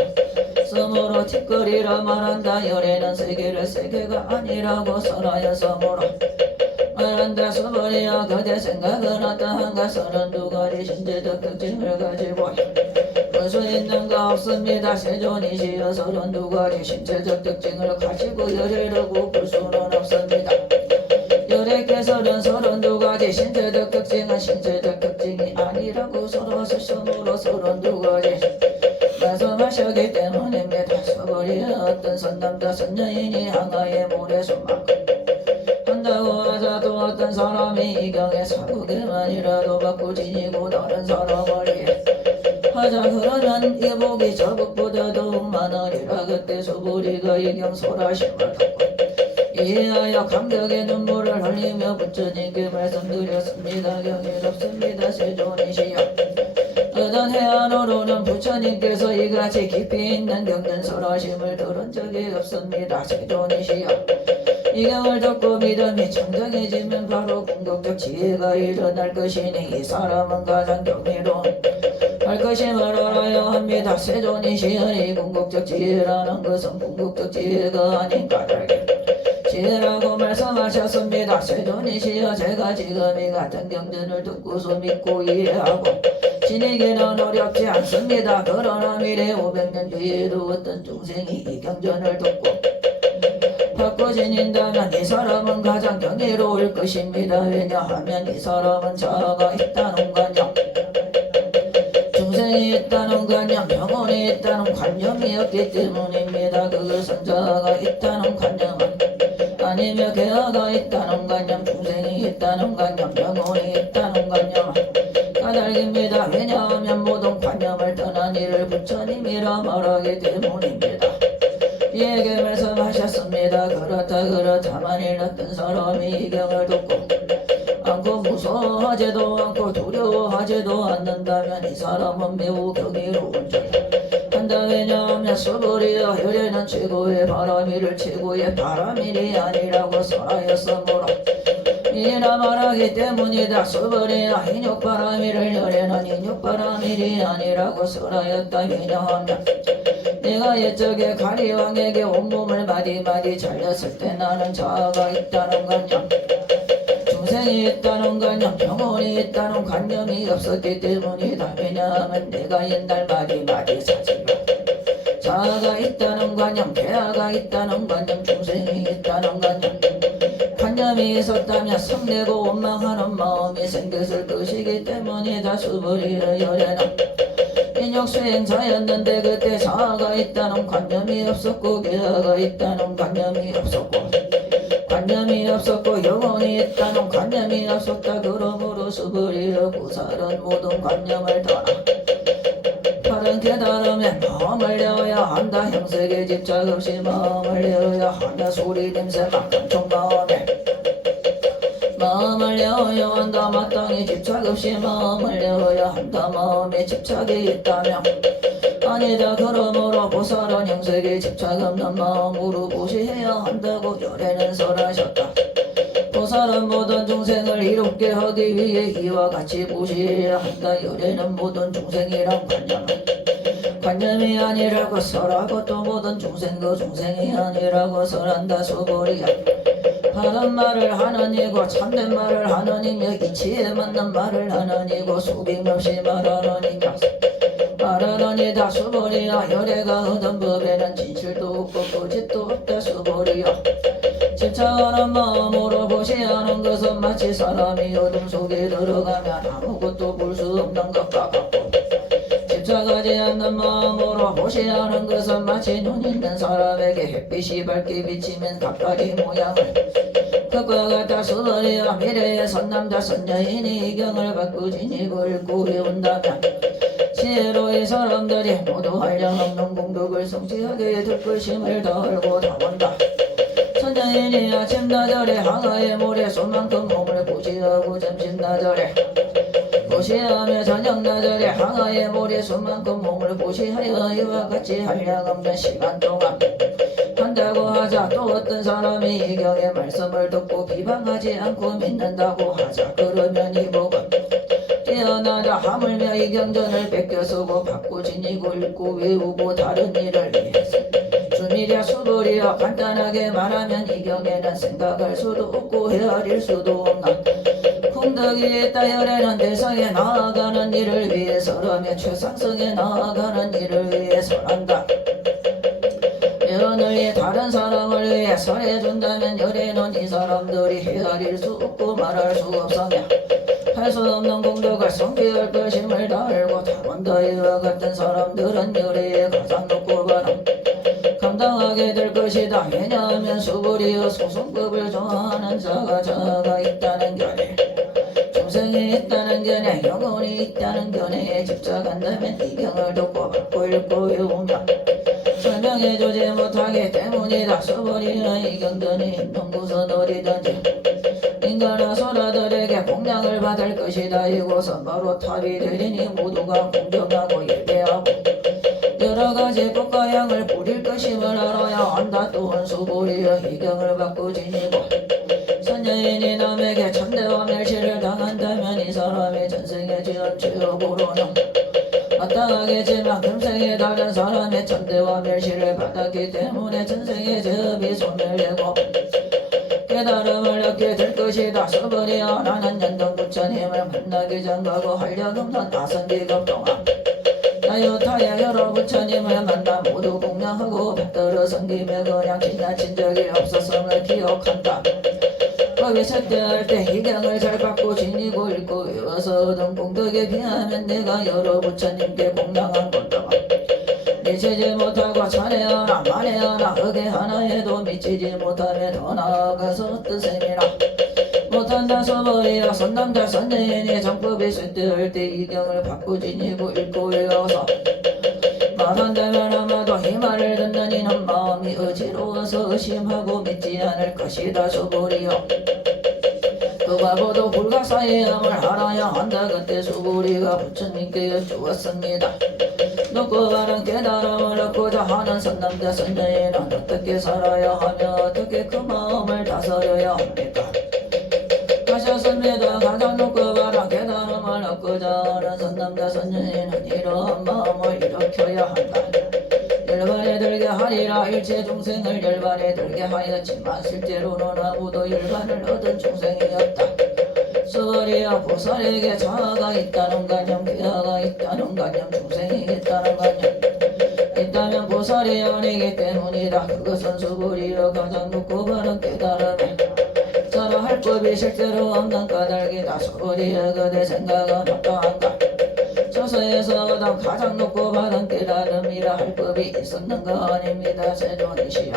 스스로 뒷글이라 말한다. 열애는 세계를 세계가 아니라고 설하였으므로 말한다. 수불이여 그대 생각은 어떠한가. 32가지 신체적 특징을 가지고 볼 수 있는가. 없습니다. 세존이시여 32가지 신체적 특징을 가지고 열애라고 볼 수는 없습니다. 열애께서는 32가지 신체적 특징은 신체적 특징이 아니라고 서로 스스로 32가지 말씀하셨기 때문입니다. 수불이여 어떤 선남자 선여인이 하나의 모래수만큼 한다고 하자도 어떤 사람이 이 경의 사국에만이라도 받고 지니고 다른 사람을 위해 하자 그러면 이 복이 저 복보다 더욱 많으리라. 그때 수불이가 이 경 설하심을 듣고 이하여 감격의 눈물을 흘리며 부처님께 말씀드렸습니다. 경이롭습니다. 세존이시여 어떤 해안으로는 부처님께서 이같이 깊이 있는 경전 설하심을 들은 적이 없습니다. 세존이시여 이 경을 듣고 믿음이 청정해지면 바로 궁극적 지혜가 일어날 것이니 이 사람은 가장 경이로운 할 것임을 알아야 합니다. 세존이시여 이 궁극적 지혜라는 것은 궁극적 지혜가 아닌 까닭에 이라고 말씀하셨습니다. 세존이시여 제가 지금 이 같은 경전을 듣고서 믿고 이해하고 지니기는 어렵지 않습니다. 그러나 미래 500년 뒤에도 어떤 중생이 이 경전을 듣고 받고 지닌다면 이 사람은 가장 경이로울 것입니다. 왜냐하면 이 사람은 자아가 있다는 관념, 중생이 있다는 관념, 영혼이 있다는 관념이었기 때문입니다. 그것은 자아가 있다는 관념은 아니며 개화가 있다는 관념, 중생이 있다는 관념, 영혼이 있다는 관념은 까닭입니다. 왜냐하면 모든 관념을 떠난 이를 부처님이라 말하기 때문입니다. 이에게 말씀하셨습니다. 그렇다 만일 어떤 사람이 이 경을 듣고 않고 무서워하지도 않고 두려워하지도 않는다면 이 사람은 매우 경이로운 줄 한다. 왜냐하면 수불이여 혈에는 최고의 바람이를 최고의 바람일이 아니라고 설하였으므로 이라 말하기 때문이다. 수불이여 인욕바람이를 혈에는 인욕바람일이 아니라고 설하였다. 왜냐하면 내가 옛적에 가리왕에게 온몸을 마디마디 잘렸을 때 나는 자아가 있다는 관념, 중생이 있다는 관념, 영혼이 있다는 관념이 없었기 때문이다. 왜냐하면 내가 옛날 마디마디 사지가 자아가 있다는 관념, 개아가 있다는 관념, 중생이 있다는 관념, 관념이 있었다면 성내고 원망하는 마음이 생겼을 것이기 때문이다. 수불이여 열에는 인욕수행자였는데 그때 자아가 있다는 관념이 없었고 개아가 있다는 관념이 없었고 영혼이 있다는 관념이 없었다. 그러므로 수불이여 구살은 모든 관념을 떠나 바른 깨달음에 마음을 내어야 한다. 형색에 집착 없이 마음을 내어야 하며 소리 냄새만큼 마음을 내어야 한다. 마땅히 집착 없이 마음을 내어야 한다. 마음에 집착이 있다면 아니다. 그러므로 보살은 형색에 집착 없는 마음으로 보시해야 한다고 열에는 설하셨다. 보살은 모든 중생을 이롭게 하기 위해 이와 같이 보시해야 한다. 열에는 모든 중생이란 관념이 아니라고 설하고 또 모든 중생도 중생이 아니라고 설한다. 수불이야 바른 말을 하는 이고 참된 말을 하는 이며 이치에 맞는 말을 하는 이고 수빙없이 말하는 이며 말하는 이다. 수불이여 열애가 얻은 법에는 진실도 없고 거짓도 없다. 수불이여 집착하는 마음으로 보시하는 것은 마치 사람이 어둠 속에 들어가면 아무것도 볼 수 없는 것과 같고 집착하지 않는 마음으로 보시하는 것은 마치 눈 있는 사람에게 햇빛이 밝게 비치면 각가지 모양을 그와 같다. 수불이여 미래의 선남자 선여인이 이 경을 받고 지니고 읽고 외운다면 지혜로 이 사람들이 모두 한량없는 공덕을 성취하게 될 것임을 다 알고 다 본다. 선여인이 아침나절에 항아의 모래 손만큼 몸을 보시하고 점심나절에 보시하며 저녁나절에 항아의 모래 손만큼 몸을 보시하여 이와 같이 한량없는 시간 동안 한다고 하자. 또 어떤 사람이 이 경의 말씀을 듣고 비방하지 않고 믿는다고 하자. 그러면 이 복은 뛰어나다. 하물며 이 경전을 베껴 쓰고 받고 지니고 읽고 외우고 다른 일을 위해서 주미랴 수불이여 간단하게 말하면 이 경에는 생각할 수도 없고 헤아릴 수도 없는 공덕이 있다. 열에는 대성에 나아가는 일을 위해서라며 최상승에 나아가는 일을 위해서란다. 면을 다른 사람을 위해 설해준다면 열에는 이 사람들이 헤아릴 수 없고 말할 수 없으며 할 수 없는 공덕을 성취할 것임을 다 알고 다 본다. 이와 같은 사람들은 열애에 가장 높고 바람 감당하게 될 것이다. 왜냐하면 수불이여 소승법을 좋아하는 자가 있다는 견해, 중생이 있다는 견해, 영혼이 있다는 견해에 집착한다면 이 경을 듣고 받고 읽고 외우며 설명해주지 못하기 때문이다. 수불이여 이 경전이 있는 곳은 어디든지 인간아 소라들에게 공양을 받을 것이다. 이곳은 바로 탑이 되리니 모두가 공경하고 예배하고 여러가지 꽃가향을 뿌릴 것임을 알아야 한다. 또한 수불이여 이 경을 받고 지니고 선여인이 남에게 천대와 멸시를 당한다면 이 사람의 전생에 지은 죄업으로는 마땅하겠지만 금생에 다른 사람의 천대와 멸시를 받았기 때문에 전생의 죄업이 소멸되고 깨달음을 얻게 될 것이다. 서버리여 나는 연동 부처님을 만나기 전가고 한력 없는 다성기급 동안 나유타의 여러 부처님을 만나 모두 공양하고 받들어 성김에 그냥 지나친 적이 없었음을 기억한다. 법이 삭대할 때 희경을 잘 받고 지니고 읽고 외워서 얻은 공덕에 비하면 내가 여러 부처님께 공양한 건다. 미치지 못하고 차례하나 만회하나 흑에 하나 해도 미치지 못하면 더 나아가서 뜻셈이라. 못한다 서버리라 선남자 선녀인이 정법이 삭대할 때 희경을 받고 지니고 읽고 외워서 말한다면 아마도 이 말을 듣는 이는 마음이 어지러워서 의심하고 믿지 않을 것이다. 수부리여 그가 보도 불가사의함을 알아야 한다. 그때 수부리가 부처님께 여쭈었습니다. 놓고 바른 깨달음을 얻고자 하는 선남자 선녀인은 어떻게 살아야 하며 어떻게 그 마음을 다스려야 합니까? 하셨습니다. 가장 놓고 바른 깨달음을 얻고자 하는 선남자 선녀인은 이러한 마음을 일으켜야 한다. 열반에 들게 하리라. 일체 중생을 열반에 들게 하였지만 실제로는 아무도 열반을 얻은 중생이었다. 수월이야 보살에게 자아가 있다는 가념, 귀하가 있다는 가념, 중생이 있다는 가념 있다면 보살이 아니기 때문이다. 그것은 수월이여 가장 높고 바른 깨달음에 자라할 법이 실제로 없는 까닭이다. 수월이여 그대 생각은 어떠한가? 서서에서 얻은 가장 높고 바른 깨달음이라 할 법이 있었는가? 아닙니다. 세존이시여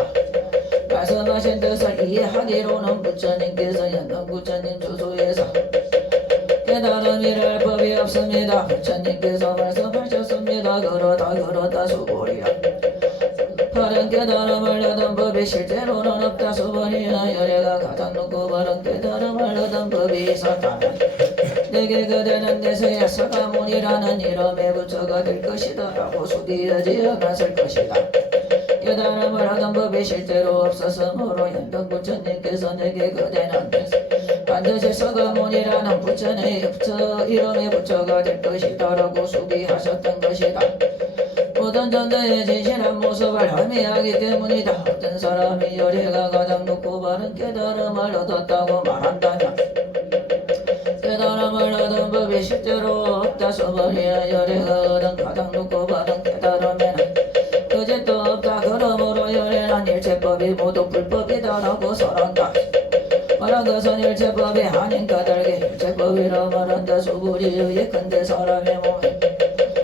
말씀하신 뜻을 이해하기로는 부처님께서 연동 부처님 주소에서 깨달음이라 할 법이 없습니다. 부처님께서 말씀하셨습니다. 그러다 수보리야 바른 깨달음을 얻은 법이 실제로는 없다. 수보리야 열애가 가장 높고 바른 깨달음을 얻은 법이 있었다면 내게 그대는 내세의 서가모니라는 이름의 부처가 될 것이다 라고 수기어지어 갔을 것이다. 깨달음을 얻은 법이 실제로 없었으므로 연동 부처님께서 내게 그대는 반드시 서가모니라는 부처의 이름의 부처가 될 것이다 라고 수기하셨던 것이다. 모든 전도의 진실한 모습을 험의하기 때문이다. 어떤 사람이 열애가 가장 높고 바른 깨달음을 얻었다고 말한다면 깨달음을 얻은 법이 실제로 없다. 서버리야 열애가 얻은 가장 높고 바른 깨달음에는 거짓도 없다. 그러므로 열애는 일체법이 모두 불법이다라고 설한다. 말한 것은 일체법이 아닌 까닭에 일체법이라 말한다. 수부리여 예컨대 사람의 몸에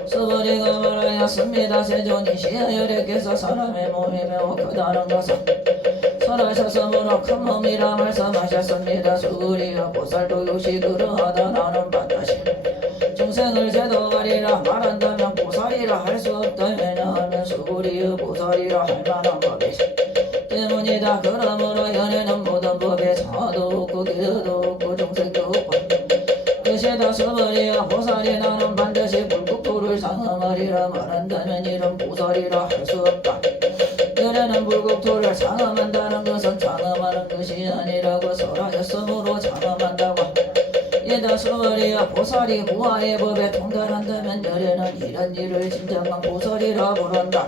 수부리가 말하였습니다. 세존이시여 열애께서 사람의 몸이 매우 크다는 것은 설하셨으므로 큰 몸이라 말씀하셨습니다. 수부리여 보살도 역시 그러하다. 나는 반드시 중생을 제도하리라 말한다면 보살이라 할 수 없다. 왜냐하면 수부리여 보살이라 할 만한 법이 때문이다. 그러므로 연애는 모든 법에 자도 없고 기도 없고 중생도 없고 뜻이다. 수부리여 보살이 나는 반드시 불국토를 상험하리라 말한다면 이런 보살이라 할 수 없다. 열애는 불국토를 상험한다는 것은 장엄하는 것이 아니라고 설하였으므로 장엄한다고 이다. 수월이여 보살이 무아의 법에 통달한다면 열애는 이런 일을 진정한 보살이라 부른다.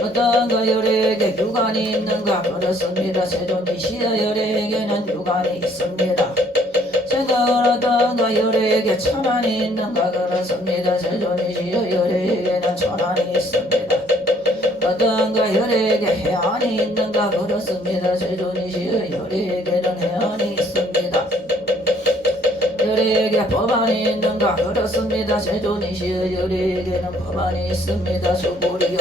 어떠한가 열애에게 유관이 있는가? 그렇습니다. 세존이시여 열애에게는 유관이 있습니다. 생각은 어떠한가? 열애에게 천안이 있는가? 그렇습니다. 세존이시여 열애에게는 천안이 있습니다. 어떠한가? 열애에게 해안이 있는가? 그렇습니다. 세존이시여 열애에게는 해안이 있습니다. 열애에게 법안이 있는가? 그렇습니다. 세존이시여 열애에게는 법안이 있습니다. 수부리여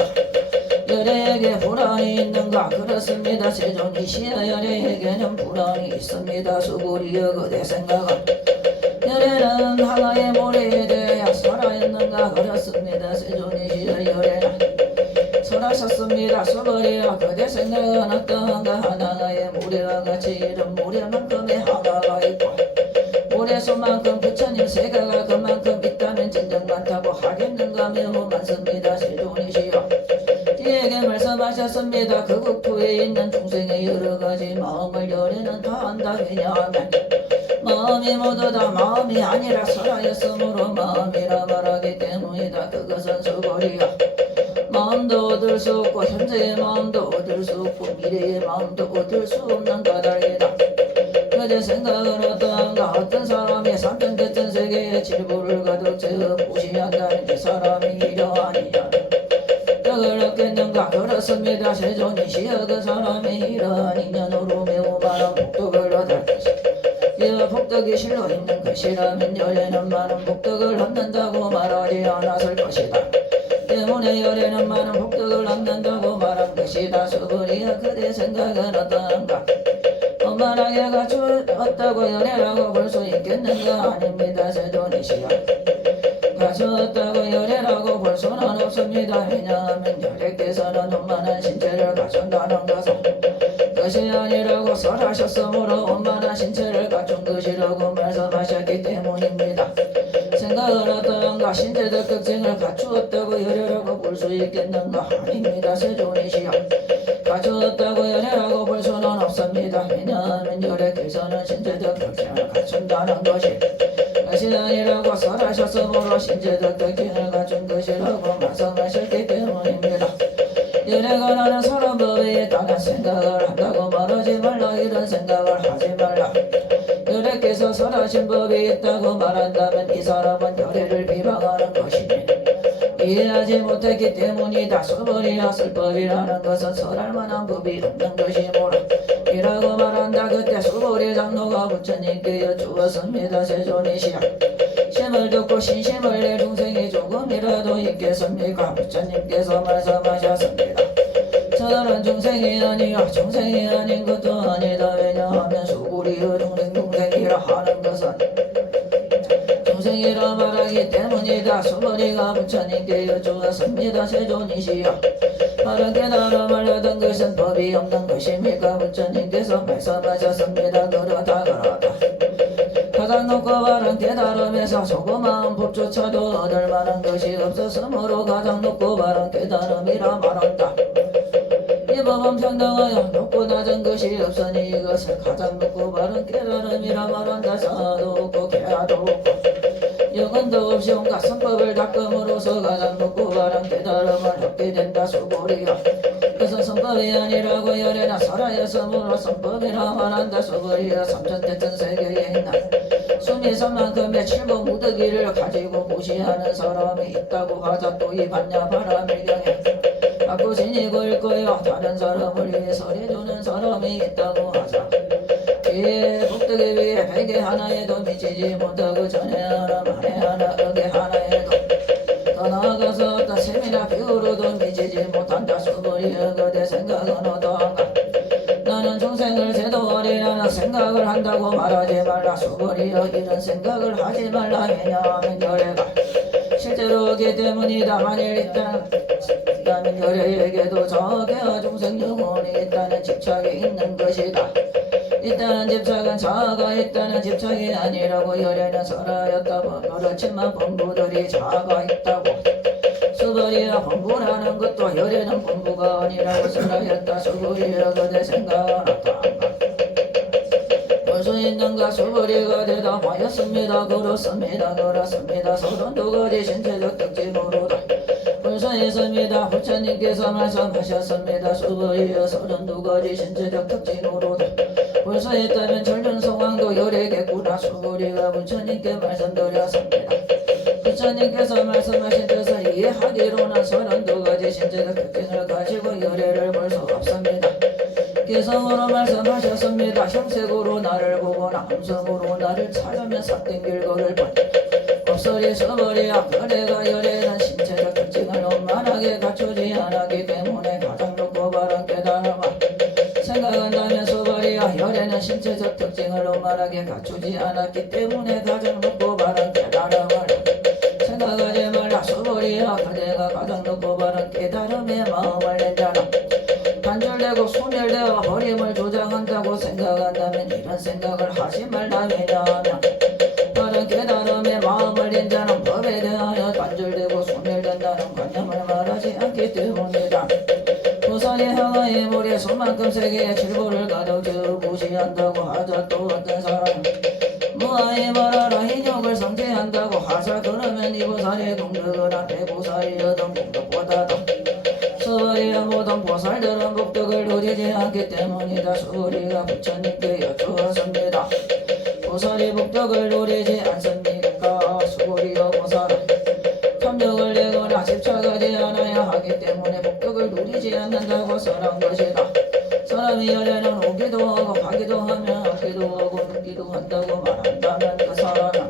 열애에게 불안이 있는가? 그렇습니다. 세존이시여 열애에게는 불안이 있습니다. 수부리여 그대 생각은 열애는 하나의 모래에 대하여 설하였는가? 그렇습니다. 세존이시여 열애는 설하셨습니다. 수부리여 그대 생각은 어떠한가? 하나의 모래와 같이 이런 모래만큼의 하나가 있고 모래수만큼 부처님 세가가 그만큼 있다면 진정 많다고 하겠는가? 매우 많습니다. 세존이시여 이에게 말씀하셨습니다. 그 국토에 있는 중생의 여러가지 마음을 열애는 다 한다. 왜냐하면 마음이 모두 다 마음이 아니라 설하였으므로 마음이라 말하기 때문이다. 그것은 수고리야 마음도 얻을 수 없고 현재의 마음도 얻을 수 없고 미래의 마음도 얻을 수 없는 까닭이다. 그제 생각은 어떠한가. 어떤 사람이 삼천대천 세계의 질부를 가득 채워 무시한다면 이 사람이 이러하니냐. 덕을 얻겠는가. 그렇습니다. 세존이시여 그 사람이 이러한 인연으로 매우 많은 복덕을 얻을 것이다. 이 복덕이 실로 있는 것이라면 열에는 많은 복덕을 얻는다고 말하지 않았을 것이다. 때문에 열에는 많은 복덕을 얻는다고 말한 것이다. 수불이야 그대 생각은 어떠한가. 원만하게 갖추었다고 열애라고 볼 수 있겠는가. 아닙니다. 세존이시여 갖추었다고 열애라고 볼 수는 없습니다. 왜냐하면 열애께서는 원만한 신체를 갖춘다는 것은 것이 아니라고 설하셨으므로 원만한 신체를 갖춘 것이라고 말씀하셨기 때문입니다. 생각은 어떠한가. 신체적 특징을 갖추었다고 열애라고 볼 수 있겠는가. 아닙니다. 세존이시여 갖추었다고 열애라고 볼 수는 없습니다. 왜냐하면 열애께서는 신체적 특징을 갖춘다는 것이 아니라고 설하셨으므로 신체적 특징을 갖춘 것이라고 말씀하셨기 때문입니다. 열애가 나는 사람 법에 있다는 생각을 한다고 말하지 말라. 이런 생각을 하지 말라. 열애께서 설하신 법이 있다고 말한다면 이 사람은 열애를 비방하는 것이니 이해하지 못했기 때문이다. 수벌이나 설법이라는 것은 설할 만한 법이 없는 것이므로 이라고 말한다. 그때 수벌의 장로가 부처님께 여쭈었습니다. 세존이시여 심을 듣고 신심을 내 중생이 조금이라도 있겠습니까. 부처님께서 말씀하셨습니다. 저는 중생이 아니요 중생이 아닌 것도 아니다. 왜냐하면 수불이여 중생이라 하는 것은 중생이라 말하기 때문이다. 수벌이가 부처님께 여쭈었습니다. 세존이시여 바른 깨달음을 얻은 것은 법이 없는 것입니까. 부처님께서 말씀하셨습니다. 그러다 가장 높고 바른 깨달음에서 조그마한 법조차도 얻을 만한 것이 없었으므로 가장 높고 바른 깨달음이라 말한다. 이 법은 평등하여 높고 낮은 것이 없으니 이것을 가장 높고 바른 깨달음이라 말한다. 사도 없고 개도 없고 영혼도 없이 온갖 선법을 닦음으로써 가장 높고 바른 깨달음을 얻게 된다. 수불이여 그것은 선법이 아니라고 열애나 설하였으므로 선법이라 말한다. 수불이여 삼천대천 세계에 있는 숨이 산만큼의 칠보 무더기를 가지고 무시하는 사람이 있다고 하자. 또 이 반야 바라밀경에 갖고 지니고 읽고요 다른 사람을 위해 설해주는 사람이 있다고 하자. 이 복덕에 비해 베개 하나에도 미치지 못하고 전에 하나 만에 하나 어게 하나에도 더 나아가서 어떤 셈이나 비유로도 미치지 못한다. 수불이여 그대 생각은 어떠한가. 나는 중생을 제도하리라는 생각을 한다고 말하지 말라. 수불이여 이런 생각을 하지 말라. 왜냐하면 열애가 실제로 오기 때문이다. 만일 있다면 열애에게도 저개와 중생 영혼이 있다는 집착이 있는 것이다. 있다는 집착은 자아가 있다는 집착이 아니라고 열애는 설하였다고. 그렇지만 본부들이 자아가 있다고. 수불이여 본부라는 것도 열애는 본부가 아니라고 설하였다. 수불이여 그대 생각은 어떠한가. 볼 수 있는가. 수불이가 대답하였습니다. 그렇습니다. 서른 두 가지 신체적 특징으로다. 볼 수 있습니다. 부처님께서 말씀하셨습니다. 수불이여 서른 두 가지 신체적 특징으로다. 볼 수 있다면 절전성왕도 열애겠구나. 수불이가 부처님께 말씀드렸습니다. 부처님께서 말씀하신 뜻을 이해하기로는 서른 두 가지 신체적 특징을 가지고 열애를 볼 수 없습니다. 개성으로 말씀하셨습니다. 형색으로 나를 보거나 음성으로 나를 찾으며 삿땡길 거를 보니 없으리. 수불이야 그대가 열애는 신체적 특징을 원만하게 갖추지 않았기 때문에 가장 높고 바른 깨달음을 생각한다면 수불이야 열애는 신체적 특징을 원만하게 갖추지 않았기 때문에 가장 높고 바른 깨달음을 생각하지 말라. 수불이야 그대가 가장 높고 바른 깨달음에 마음을 낸 자는 단절되고 소멸되어 버림을 주장한다고 생각한다면 이런 생각을 하지 말라. 왜냐하면 바른 깨달음에 마음을 낸 자는 법에 대하여 단절되고 소멸된다는 관념을 말하지 않기 때문이다. 부산이 향하의 물에 수만큼 세계의 질보를 가득 채워 무시한다고 하자. 또 어떤 사람은 무아히 말하라 인욕을 성취한다고 하자. 그러면 이 부산의 공덕을 한해 부산이 얻은 공덕보다도 수월이야 모든 보살들은 복덕을 누리지 않기 때문이다. 수월이가 부처님께 여쭈었습니다. 보살이 복덕을 누리지 않습니까? 수월이여 보살은 탐욕을 내거나 집착하지 않아야 하기 때문에 복덕을 누리지 않는다고 설한 것이다. 사람이 열에는 오기도 하고 가기도 하며 하기도 하고 눕기도 한다고 말한다면 그 사람은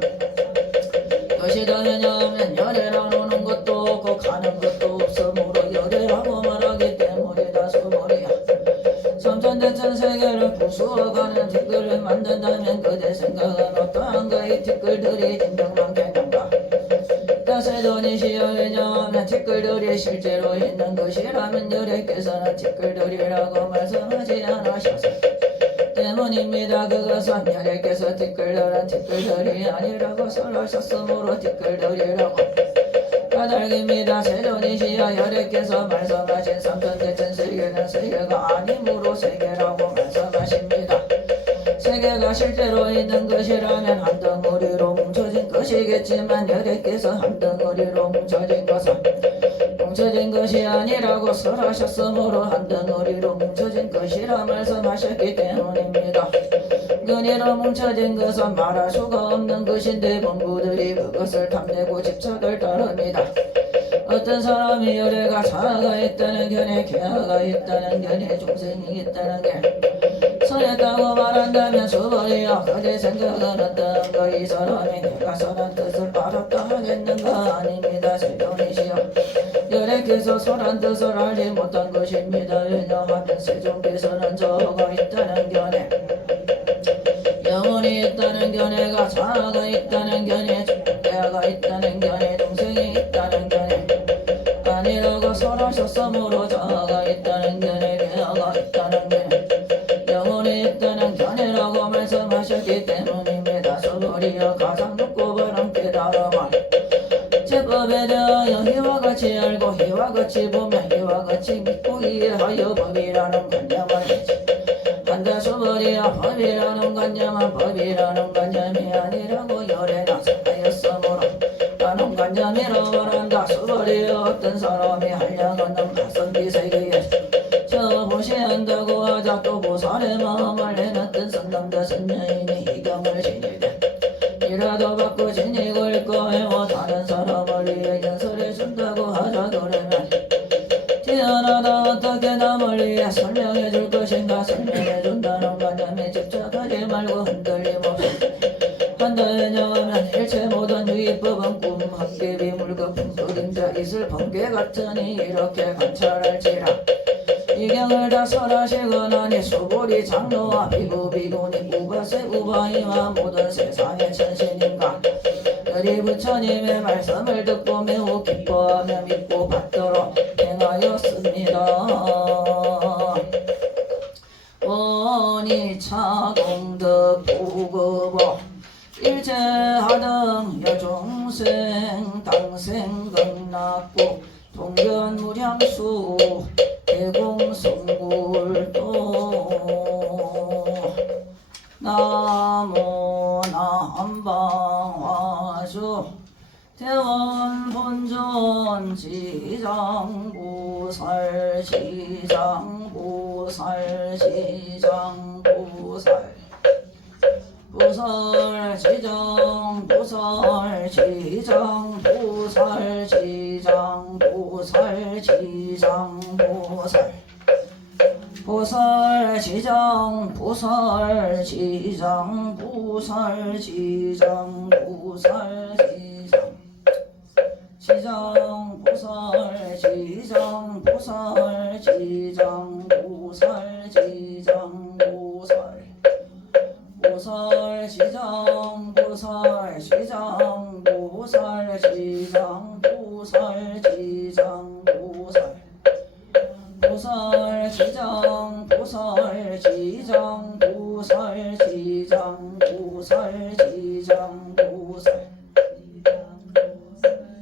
것이다. 왜냐하면 열에는 오는 것도 없고 가는 것도 없으므로 열애라고 말하기 때문이다. 수월이야 삼천대천 세계를 부수어가는 티끌을 만든다면 그대 생각은 어떠한가? 이 티끌들이 진정만 개념가 세존이시여 왜냐하면 티끌들이 실제로 있는 것이라면 여래께서는 티끌들이라고 말씀하지 않으셔서 때문입니다. 그것은 여래께서 티끌들은 티끌들이 아니라고 설하셨으므로 티끌들이라고 까닭입니다. 세존이시여 여래께서 말씀하신 삼천대천 세계는 세계가 아니므로 세계라고 말씀하십니다. 세계가 실제로 있는 것이라면 한 덩어리로 뭉쳐진 것이겠지만 여래께서 한 덩어리로 뭉쳐진 것이 아니라고 설하셨으므로 한 덩어리로 뭉쳐진 것이라 말씀하셨기 때문입니다. 근이로 뭉쳐진 것은 말할 수가 없는 것인데 본부들이 그것을 탐내고 집착을 따릅니다. 어떤 사람이 열애가 자아가 있다는 견해, 개아가 있다는 견해, 중생이 있다는 게 선했다고 말한다면 수월이여 그대 생각은 어떤가? 이 사람이 내가 선한 뜻을 알았다 하겠는가? 아닙니다. 세존이시여 여래께서 선한 뜻을 알지 못한 것입니다. 왜냐하면 세존께서는 저가 있다는 견해, 영혼이 있다는 견해가 자아가 있다는 견해, 개아가 있다는 견해, 중생이 있다는 견해 아니라고 설하셨으므로 자아가 있다는 견해, 개아가 있다는 견해, 영혼이 있다는 견해라고 말씀하셨기 때문입니다. 수월이여 가장 높고 바른 깨달음을 제법에 대하여 이와 같이 알고 이와 같이 보며 이와 같이 믿고 이해하여 법이라는 관념을 한다. 수월이여 법이라는 관념은 법이라는 관념이 아니라고 열에나 생하였으므로 나는 관념이라고 말한다. 수월이여 어떤 사람이 한량없는 가성비 세계에 저보시한다고 하자 또 보살의 마음을 내놨던 선남자 선녀인이 이경을 지니되 이라도 받고 지니고 거해워 다른 사람을 위해 연설해준다고 하자. 그러면 태어나다 어떻게 남을 위해 설명해줄 것인가? 설명해준다는 관념에 집착하지 말고 흔들림 없이 한다. 왜냐하면 일체 모든 유의법은 꿈 헛개비 물거품 그림자 이슬 번개 같으니 이렇게 관찰할지라. 이경을 다 설하시고 나니 수보리 장로와 비구비구니 우바세 우바이와 모든 세상의 천신인가 여리 부처님의 말씀을 듣고 매우 기뻐하며 믿고 받도록 행하였습니다. 원이차 공덕 보급어 일체하등 여중생 당생 극락고 동견무량수 대공성굴도 나무 남방화수 대원본전 지장보살 지장보살 지장보살 보살 지장보살 지장보살 지장보살 지장보살 보살 지장 보살 지장 보살 지장 보살 지장 보살 지장 보살 지장 보살 지장 보살 보살 지장 보살 지장 보살 지장 보살 지장 보살 보살 지장 보살 지장 보살 지장 보살 지장 보살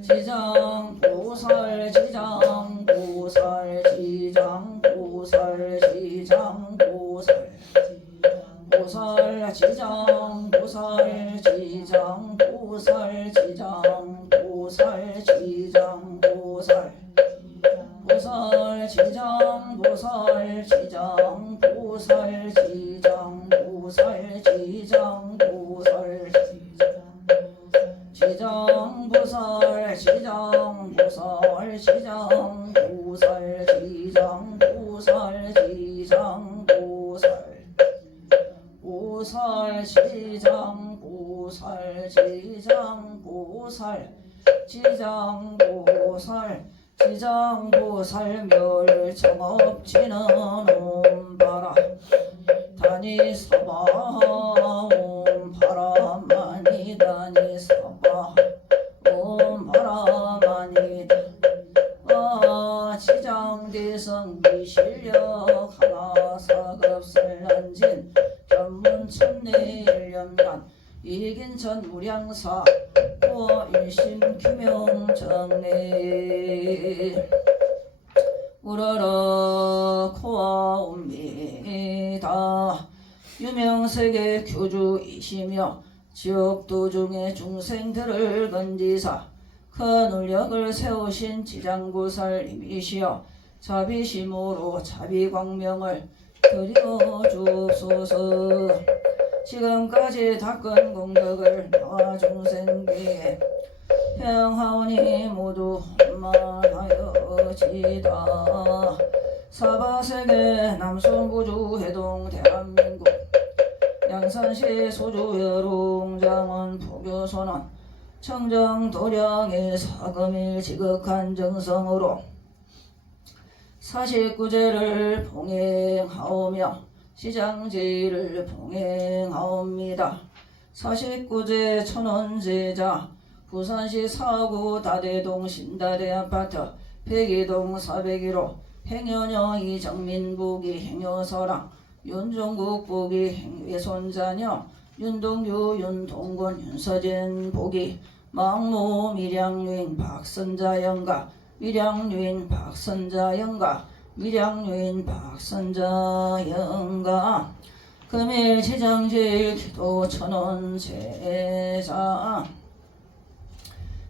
지장 보살 지장 보살 지장 보살 지장 보살 보살 지장 보살 지장 보살 지장 보살 지장 보살 보살 보살 지장보살 지장보살 지장보살 지장보살 지장보살 지장보살 지장보살 지장보살 지장보살 보살 지장보살 지장보살 지장보살 지장보살 멸정업지는 옴바라 다니서바 옴바라마니 다니서바 옴바라마니 지장대성 미실력 하나사급설난진 견문천내일년간 이긴천 무량사 일심 규명정리 우러러 코아옵니다. 유명세계 교주이시며 지옥도중의 중생들을 건지사 큰 울력을 세우신 지장보살님이시여 자비심으로 자비광명을 드려주소서. 지금까지 닦은 공덕을 너와 중생비에 행하오니 모두 만하여지다. 사바세계 남송구주 해동 대한민국 양산시 소주여롱 장원 포교선언 청정도량의 사금일 지극한 정성으로 49제를 봉행하오며 시장제를 봉행하옵니다. 49제 천원제자 부산시 사구 다대동 신다대 아파트 102동 401호 행여녀 이정민부기 행여서랑 윤종국 부기 행외손자녀 윤동규 윤동건 윤서진 부기 망모 밀양유인 박선자 영가 밀양유인 박선자 영가 밀양유인 박선자 영가 금일 지장제일 기도 천원 제자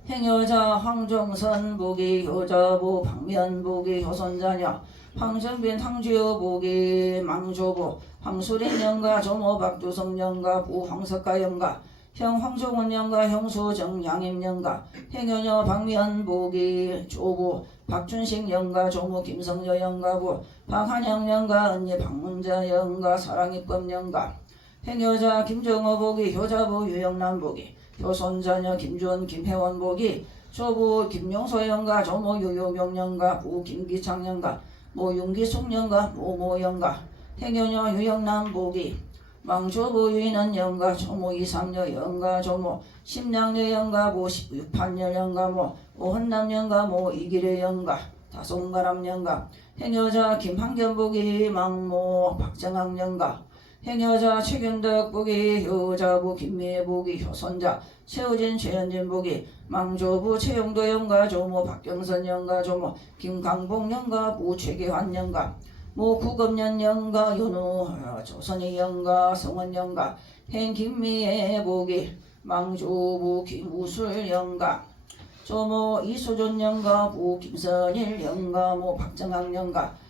행여자 황종선 부기 효자부 박면부기 효선자녀 황정빈 황주여 부기 망조부 황수린 영가 조모 박두성 영가 부 황석가 영가 형 황종원 영가 형수정 양임 영가 행여녀 박면 부기 조부 박준식 영가 조모 김성여 영가부 박한영 영가 언니 박문자 영가 사랑입법 영가 행여자 김정호 부기 효자부 유영남 부기 효손자녀 김주원 김혜원 부기 조부 김용서 영가 조모 유용용 영가 부 김기창 영가 모 윤기숙 영가 모모 영가 행여녀 유영남 부기 망조부 유인원 영가 조모 이삼녀 영가 조모 심량녀 영가 모 육판녀 영가 모 오헌남 영가 모 이기래 영가 다송가람 영가 행여자 김한견 부기 망모 박정학 영가 행여자 최균덕 부기 효자부 김미애 부기 효선자 최우진 최현진 부기 망조부 최용도 영가 조모 박경선 영가 조모 김강봉 영가 부 최계환 영가 모 구급년 영가 윤우 조선희 영가 성원 영가 행 김미애 부기 망조부 김우술 영가 조모 이수존 영가 부 김선일 영가 모 박정학 영가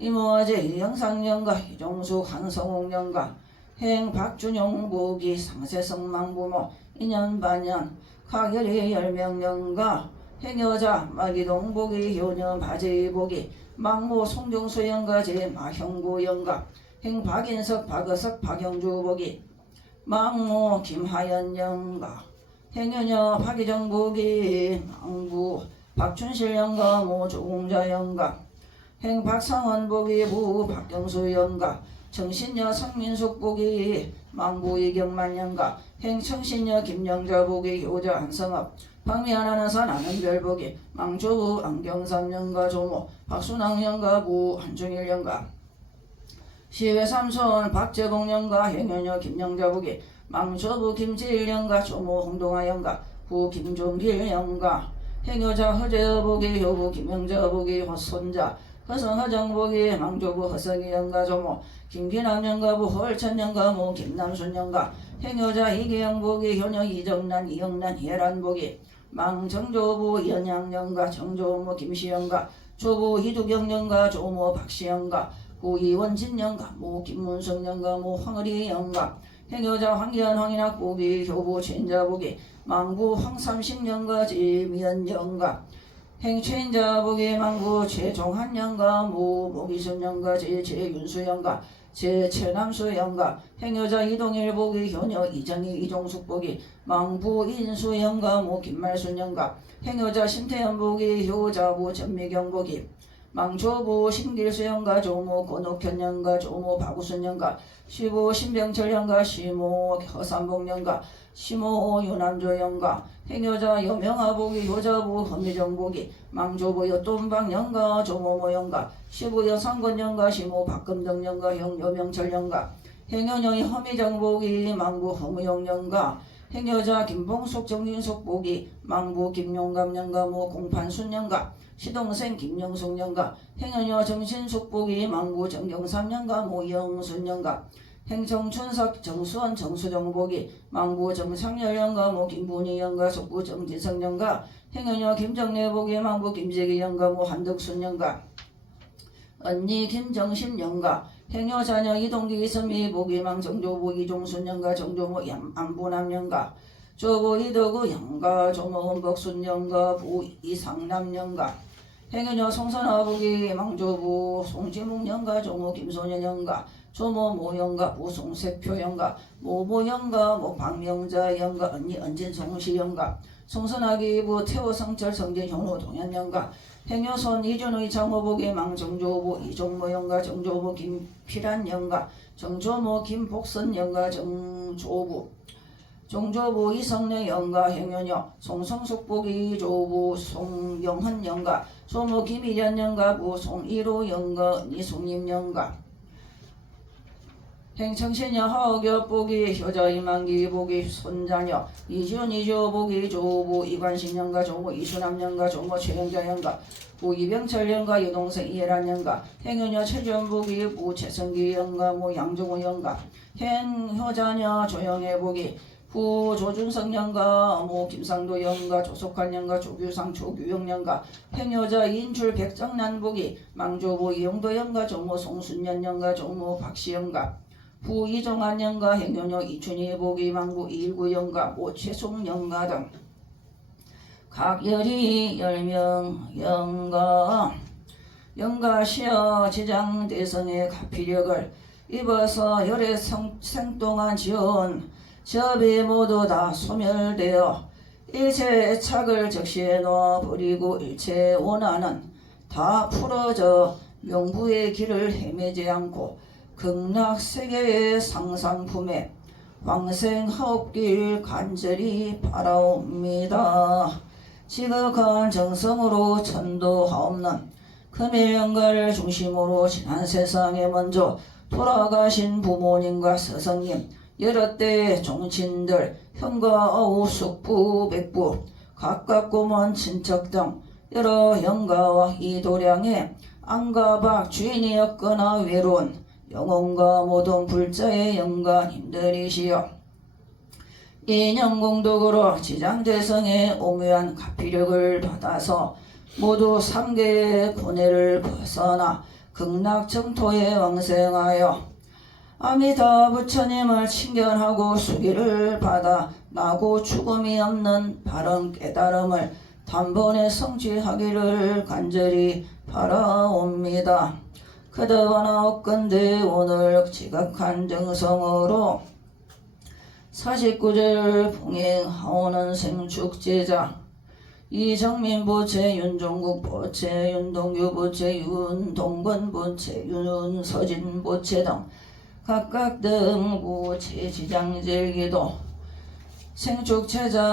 이모아제 영상 영가 이종숙 한성옥 영가 행 박준용 부기 상세성망 부모 인연반연 가결이 10명 영가 행여자 마기동 부기 효녀 바지 부기 망모 송정수 영가 제 마형구 영가 행 박인석 박어석 박영주 부기 망모 김하연 영가 행여녀 박희정 부기 망부 박춘실 영가 모 조공자 영가 행 박상원 부기 부 박경수 영가 청신녀 성민숙 부기 망부 이경만 영가 행 청신녀 김영자 부기 효자 한성업 박미하나는 산 아는별 부기 망조부 안경삼 영가 조모 박순왕 영가 부 한중일 영가 시외 삼촌 박재봉 영가 행여녀 김영자 부기 망조부 김재일 영가 조모 홍동아 영가 부 김종길 영가 행여자 허재 부기 효부 김영자 부기 허손자 허성허정 부기 망조부 허성이 영가 조모 김기남 영가부 헐천 영가모 김남순 영가 행여자 이계영 부기 효녀 이정란 이영란 예란 부기 망정조부 연양 영가 정조모 김시영가 조부 이두경령가 조모 박시영가 구이원진령가 모 김문성령가 모 황의리령가 행여자 황기한 황인학 보기 교부 최인자보기 망부 황삼식령가 지미연령가 행최인자보기 망부 최종한령가 모 모기선령가 제윤수령가 제최남수영가 행여자 이동일보기 현여 이정희 이종숙보기 망부 인수영가 모 김말순영가 행여자 신태연보기 효자부 전미경보기 망조부 신길수영가 조모 권옥현영가 조모 박우순영가 시부 신병철영가 시모 허삼복영가 시모 유남조영가 행여자 여명하보기 효자부 허미정보기 망조부 여돈방영가 조모모영가 시부 여상권영가 시모 박금정영가 여명철영가 행여녀의 허미정보기 망부 허무영영가 행여자 김봉숙 정진숙보기 망부 김용감영가 모 공판순영가 시동생 김영숙영가 행여녀 정신숙보기 망부 정경삼영가 모 영순영가 행정춘석 정수원 정수정보기 망부 정상열영가 모 김분희영가 속부 정진성영가 행여녀 김정래보기 망부 김재기영가 모 한덕순영가 언니 김정심영가 행여자녀 이동기 이선미보기 망 정조부 이종순영가 정조모 안부남영가 조부 이덕우 영가 조모 헌복순영가 부 이상남영가 행여녀 송선아보기 망조부 송지묵영가 조모 김소년영가 조모 모영가 부 송세표영가 모모영가 모 박명자영가 언니 언진송시영가 송선아기 부 태호성철 성진현우 동현영가 행여손 이준의 장호보기 망정조부 이종모영가 정조부 김필한영가 정조모 김복선영가 정조부 정조부 이성래영가 행여녀 송성숙보기 조부 송영헌영가 조모 김일현영가 부 송일호영가 이송임영가 행청신여 하옥여보기 효자 이만기보기 손자녀 이준이조보기 조부 이관신영가 조모 이수남영가 조모 최영자영가 부 이병철영가 여동생 이혜란영가 행여녀 최전보기 부 최성기영가 모 양종호영가 행효자녀 조영애보기 부 조준성영가 모 김상도영가 조석환영가 조규상 조규영영가 행여자 인출 백정난보기 망조부 이용도영가 조모 송순년영가 조모 박시영가 부 이종한영가 행여녀 이춘희보기 망부 이일구영가 모 최송영가 등 각열이 10명 영가 영가시어 지장대성의 가피력을 입어서 열애 생동안 지어온 저비 모두 다 소멸되어 일체 착을 적시해 놓아버리고 일체 원한은 다 풀어져 명부의 길을 헤매지 않고 극락세계의 상상품에 왕생하옵길 간절히 바라옵니다. 지극한 정성으로 천도하옵는 금일영가를 중심으로 지난 세상에 먼저 돌아가신 부모님과 스승님 여러 때의 종친들 형과 어우 숙부 백부 가깝고 먼 친척 등 여러 영가와 이도량의 안가박 주인이었거나 외로운 영혼과 모든 불자의 영가님들이시여 인연공덕으로 지장대성의 오묘한 가피력을 받아서 모두 3계의 고뇌를 벗어나 극락정토에 왕생하여 아미타 부처님을 친견하고 수기를 받아 나고 죽음이 없는 바른 깨달음을 단번에 성취하기를 간절히 바라옵니다. 그다바나 없건대 오늘 지각한 정성으로 49제를 봉행하오는 생축제자 이정민 부채, 윤종국 부채, 윤동규 부채, 윤동건 부채, 윤서진 부채 등 각각 등 부채 지장제기도 생축제자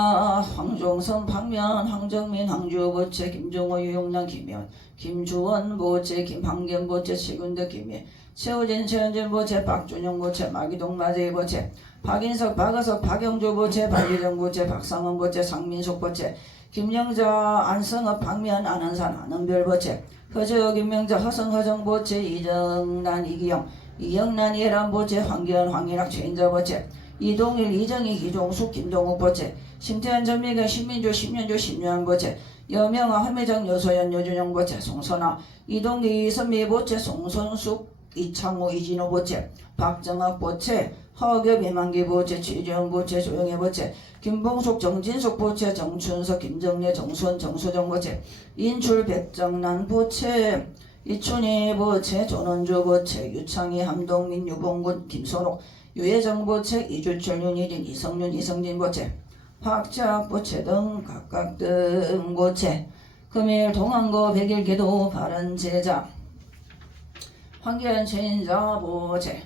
황종선, 박면, 황정민, 황주 부채, 김종호, 유용남, 김현, 김주원 부채, 김한겸 부채, 최근덕, 김해, 최우진, 최현진 부채, 박준영 부채, 마기동, 마재희 부채, 박인석, 박어석, 박영주 부채, 박예정 부채, 박상원 부채, 상민숙 부채, 김영자, 안성업, 박면, 안한산, 안은별 부채, 허재호, 김명자, 허성, 허정 부채, 이정난, 이기영, 이영란, 이해란 부채, 황기현, 황인학, 최인자 부채, 이동일, 이정희, 이종숙, 김동욱 부채, 심태현, 전미경, 신민주, 심연주, 심유한 부채, 여명아 한매장 여소연 여준영 보채 송선아 이동기 이선미 보채 송선숙 이창호 이진호 보채 박정학 보채 허겹 이만기 보채 최재형 보채 조영애 보채 김봉숙 정진숙 보채 정춘석 김정래 정수원 정수정 보채 인출 백정난 보채 이춘희 보채 조원주 보채 유창희 함동민 유봉군 김선옥 유혜정 보채 이주철 윤희진 이성윤 이성진 보채 박작 보채 등 각각 등 보채 금일 동안고 백일기도 바른제자 황기현 최인자 보채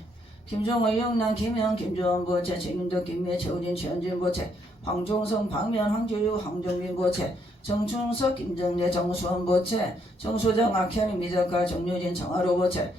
김종월 영남 김영 김주원 보채 최윤덕 김미 최우진 최현진 보채 황종성 박면 황주유 황정민 보채 정충석 김정래 정수원 보채 정수정 악현 미작가 정유진 정하로 보채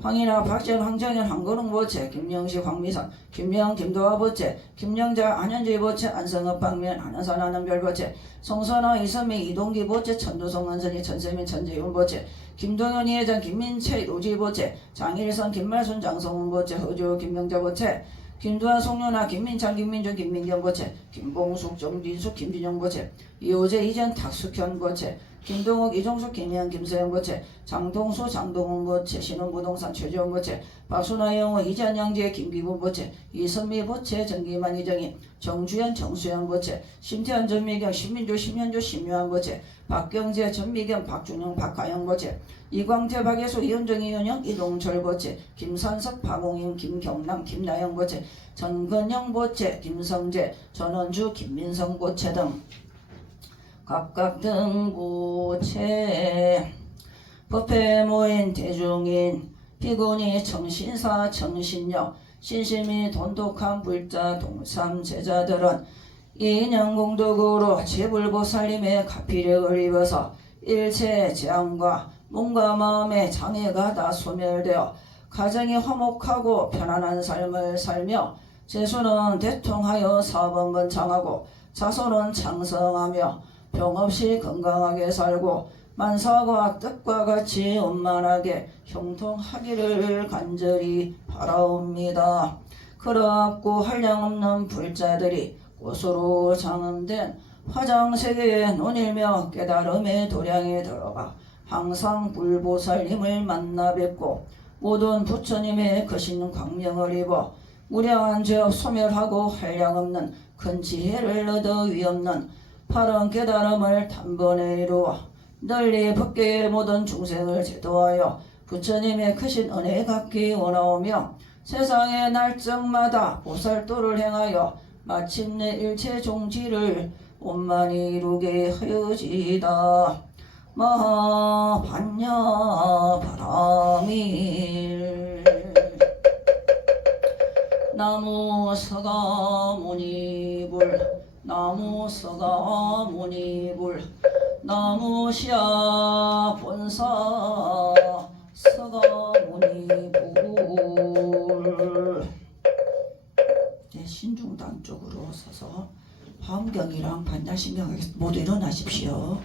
황인아 박전 황정현 황건웅 보채 김영식 황미선 김명 김도화 보채 김영자 안현주의 보채 안성업 박면 안현산 안은별 보채 송선호 이선미 이동기 보채 천도성 원선이 천세민 천재윤 보채 김동현 이회장 김민채 노지 보채 장일선 김말순 장성훈 보채 허주 김명자 보채 김두한 송윤아 김민창 김민준 김민경 보채 김봉숙 정진숙 김진영 보채 이호재 이전 탁숙현 보채 김동욱 이종숙 김희영 김서영 보채 장동수 장동훈 보채 신흥부동산 최재원 보채 박순아 영호 이전 양재 김기부 보채 이선미 보채 정기만 이정인 정주현 정수영 보채 심태현 전미경 신민주 심현주 심유한 보채 박경재 전미경 박준영 박가영 보채 이광태 박예수 이현정 이현영 이동철 보채 김산석 박홍인 김경남 김나영 보채 전건영 보채 김성재 전원주 김민성 보채 등 각각 등 보채 법회 모인 대중인 피곤이 청신사 청신력 신심이 돈독한 불자 동참 제자들은 인연공덕으로 제불보살님의 가피력을 입어서 일체 재앙과 몸과 마음의 장애가 다 소멸되어 가정이 화목하고 편안한 삶을 살며 재수는 대통하여 사번번창하고 자손은 창성하며 병없이 건강하게 살고 만사가 뜻과 같이 원만하게 형통하기를 간절히 바라옵니다. 그렇고 한량없는 불자들이 꽃으로 장엄된 화장세계에 논일며 깨달음의 도량에 들어가 항상 불보살님을 만나 뵙고 모든 부처님의 거신 광명을 입어 무량한 죄업 소멸하고 한량없는 큰 지혜를 얻어 위없는 파른 깨달음을 단번에 이루어 널리 법계의 모든 중생을 제도하여 부처님의 크신 은혜 갖기 원하오며 세상의 날짜마다 보살도를 행하여 마침내 일체 종지를 원만히 이루게 하여지이다. 마하반야 바라밀 나무 서가모니불 나무 서가모니불 나무 시야 본사 서가모니불 신중단 쪽으로 서서 화엄경이랑 반야신경하게 모두 일어나십시오.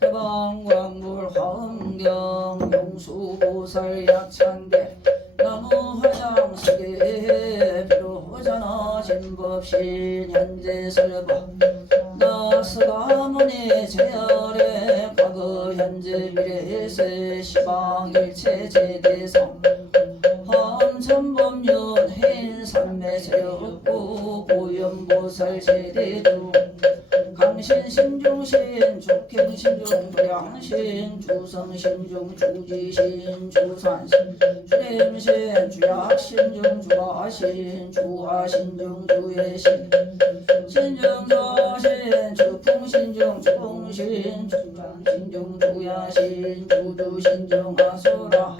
대방광불 화엄경 용수보살 약찬대 나무 화장석에 비로자나 진법신 현재설법 나스가모니 제열에 과거 현재 미래세 시방일체 제대성 함천법륜 해인삼매세였고 고연보살 제대중 강신신중신 죽행신중 도량신 주성신중 주지신 주산신 주림신 주약신중 주화신 주화신중 주예신 신중조신 주풍신중 주풍신 주장신중 주야신 주주신중 아수라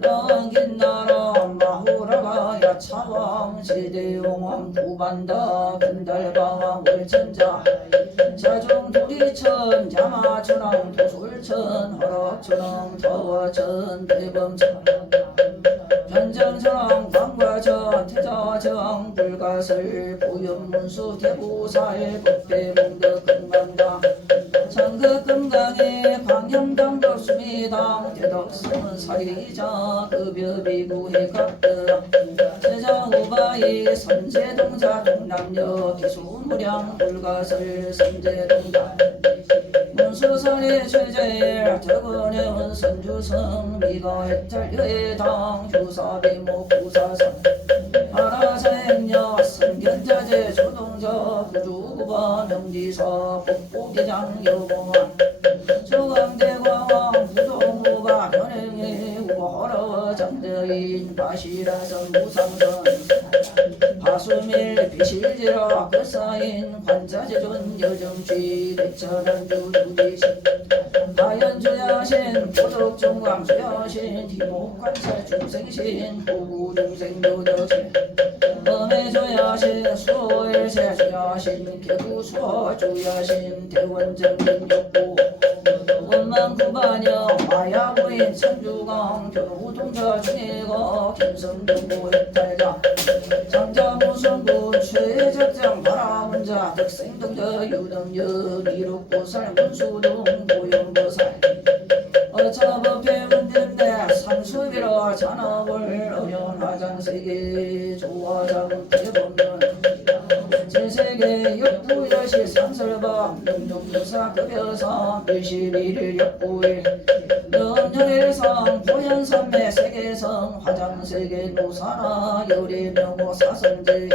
랑긴나라 마후라가 야차왕 제대용왕 구반다 근달방왕 월천자 자중도리천 자마천왕 도술천 허락천왕 더워천 대범천 변정천왕 광과천 태자천 불가설 보현문수 대보살 법대봉덕 금강당 상급 금강에 광염당도 수미당 대덕성은 사리자 급여비구해 각등 제자우바이 선제동자 동남여 기수무량 불가설 선제동자 문수선의 최제일 저건해온 선주성 미가해탈여의 당 주사비목 부사성 하라사행여 선견자재 조동저 부주구바 명지사 복보대장 여공원 조강대광왕 부동우바 현행의 우거하러 장대인 바시라성 무상선 하수밀 비실지라 그사인 관자재존 여정쥐 대천한주 주지신 다연주야신 보덕종광수야신 희목관찰 중생신 후구중생도덕신 범해조야신 수일세주야신 개구수주야신 대원정민욕구 원망구반영 마야부인 천주강 견우동자 중해거 김성동구 해탈자 장자무성군 최적장 바라문자 덕생동자 유등여 미륵보살 문수동 고용보살 어차법회 문전대 상수비로 잔업을 어련화장세계 조화자분 대법문 제세계 역부여시 상설법 명종교사 급여사 밀시비를 역부일 연열일상 보현산매 세계성 화장세계 노사나 열의명호 사성제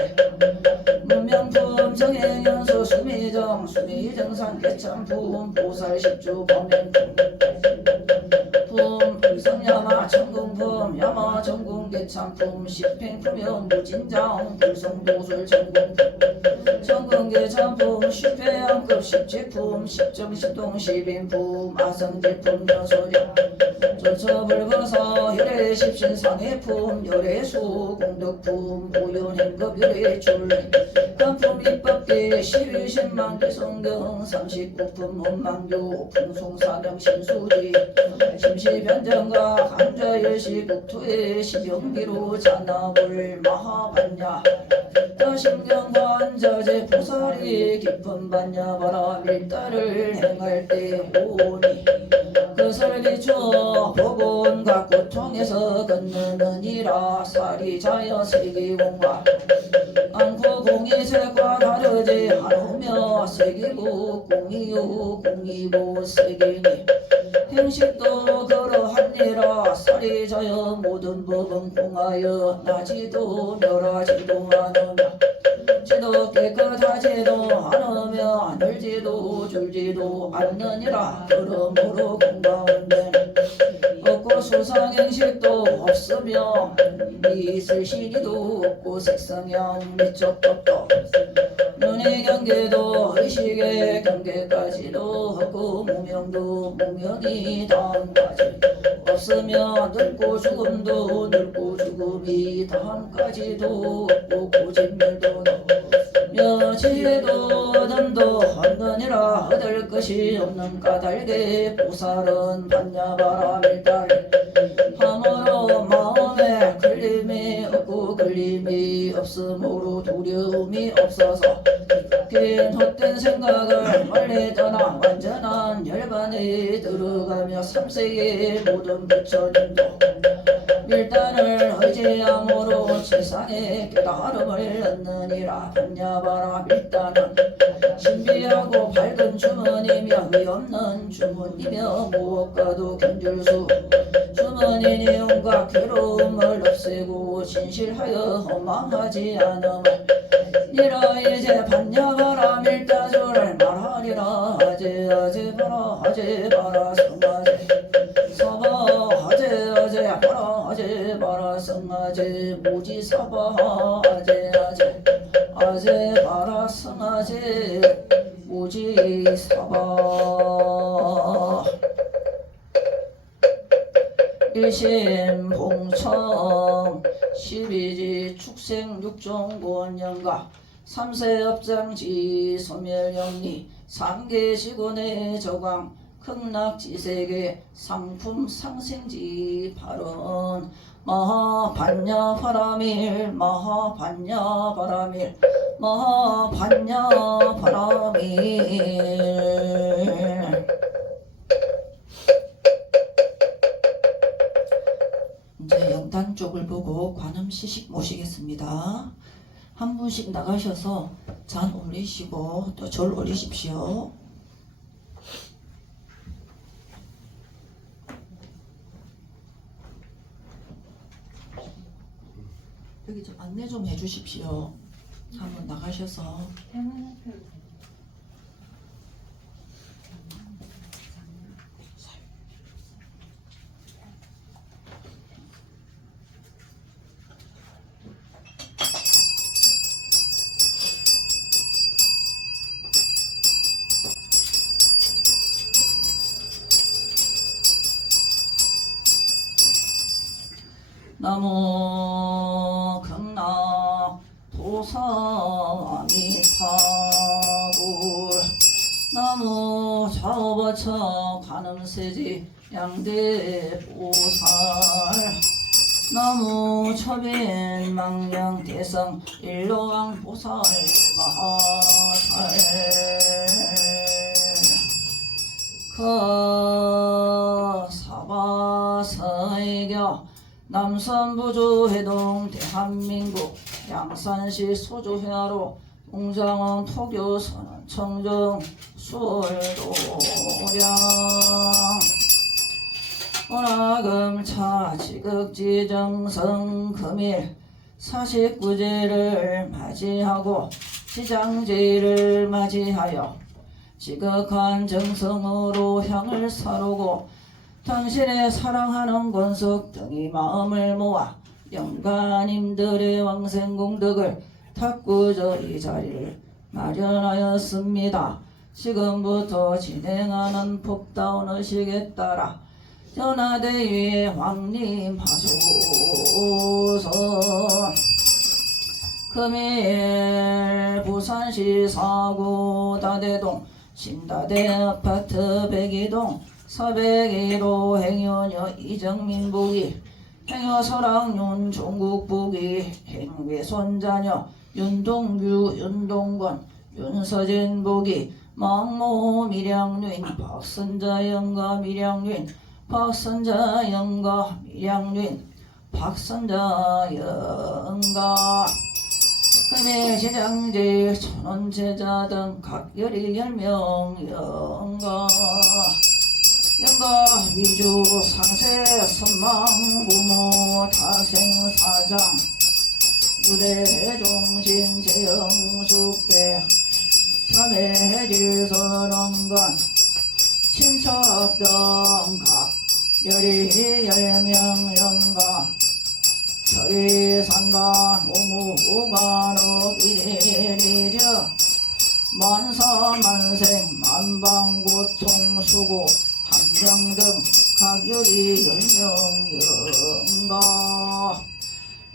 문명품 정행연수 수미정 수미정상 개참품 보살십주 범명품 성야마 천궁품 야마 전궁 개참품 십행품영 무진장 불성도술 전궁품 전궁 개참품 십회양급 십제품 십정십동 십인품 아성제품 여소령 조처불거사 열애십신 상해품 열애수 공덕품 보현행급 열애출 간품 입법계 십이십만 개성등 39품 원망교 풍송사령 신수지 심시변정과 한자열시 국토의 시병기로 잔나불 마하반야 떠심경관자재 보살이 깊은 반야바라 밀다를 행할 때 오니 그설 비추어 복원과 고통에서 건너느니라 사리자여 세계공과 안고 공이색과 다르지 하루며 세계고 공이요 공이고 세계니 행식도 그러하니라 사리자여 모든 법은 공하여 나지도 멸하지도 않으며 지도 깨끗하지도 않으며 늘지도 줄지도 않느니라 그러므로 공가운데 없고 수상행식도 없으며 미술 신이도 없고 색성형 미적법도 눈의 경계도 의식의 경계까지도 없고 무명도 무명이 다음까지 없으며 늙고 죽음도 늙고 죽음이 다음까지도 없고 고진멸도 묘지에도 덤도 없느니라 얻을 것이 없는 까닭에 보살은 반야바라밀달 함으로 마음에 걸림이 없고 걸림이 없으므로 두려움이 없어서 긴 헛된 생각을 멀리 떠나 완전한 열반에 들어가며 삼세의 모든 부처님도 밀단을 의지함으로 세상에 깨달음을 얻느니라 반야바라 밀단은 신비하고 밝은 주문이며 의없는 주문이며 무엇과도 견줄수 주문이니 온갖 괴로움을 없애고 진실하여 허망하지 않음을 니라 이제 반야바라 밀다주를 말하리라 아제 바라 아제 바라 성아제 서바 아제 바라 아제 바라 성아제 무지사바 아제 바라 성아제 무지사바 일심봉청 12지 축생 육종고원영가 3세 업장지 소멸영리 3개 시곤의 저광 극락지세계 상품 상생지 발언 마하반야바라밀 마하반야바라밀 마하반야바라밀 산 쪽을 보고 관음 시식 모시겠습니다. 한 분씩 나가셔서 잔 올리시고 또 절 올리십시오. 여기 좀 안내 좀 해주십시오. 한번 나가셔서. 나무 극락 도사미타불 나무 좌우바처 관음세지 양대보살 나무 처빈 망령 대성 일로왕 보살 마살 사바서이교 남선부주 해동 대한민국 양산시 소주회화로 동장원 토교 선언 청정 수월도량 원화금 차지극지정성 금일 49제를 맞이하고 지장제를 맞이하여 지극한 정성으로 향을 사르고 당신의 사랑하는 권석 등이 마음을 모아 영가님들의 왕생공덕을 탁구저 이 자리를 마련하였습니다. 지금부터 진행하는 법다운 의식에 따라 연하대위의 왕님 하소서. 금일 부산시 사구 다대동 신다대 아파트 102동 401호 행여녀 이정민 부기 행여설학윤 종국 부기 행외손자녀 윤동규 윤동건 윤서진 부기 망모 미량윤 박선자 영가 미량윤 박선자 영가 미량윤 박선자 영가 금일 제장제 천원제자 등 각열이 10명 영가 영가 위주 상세 선망 부모 타생 사장 무대 종신 재영숙배 참회질선원관 친척 등각 열이 10명 영가 서리상가 노무관옥 일일이저 만사만생 만방고통수고 함정등 각열이 10명 영가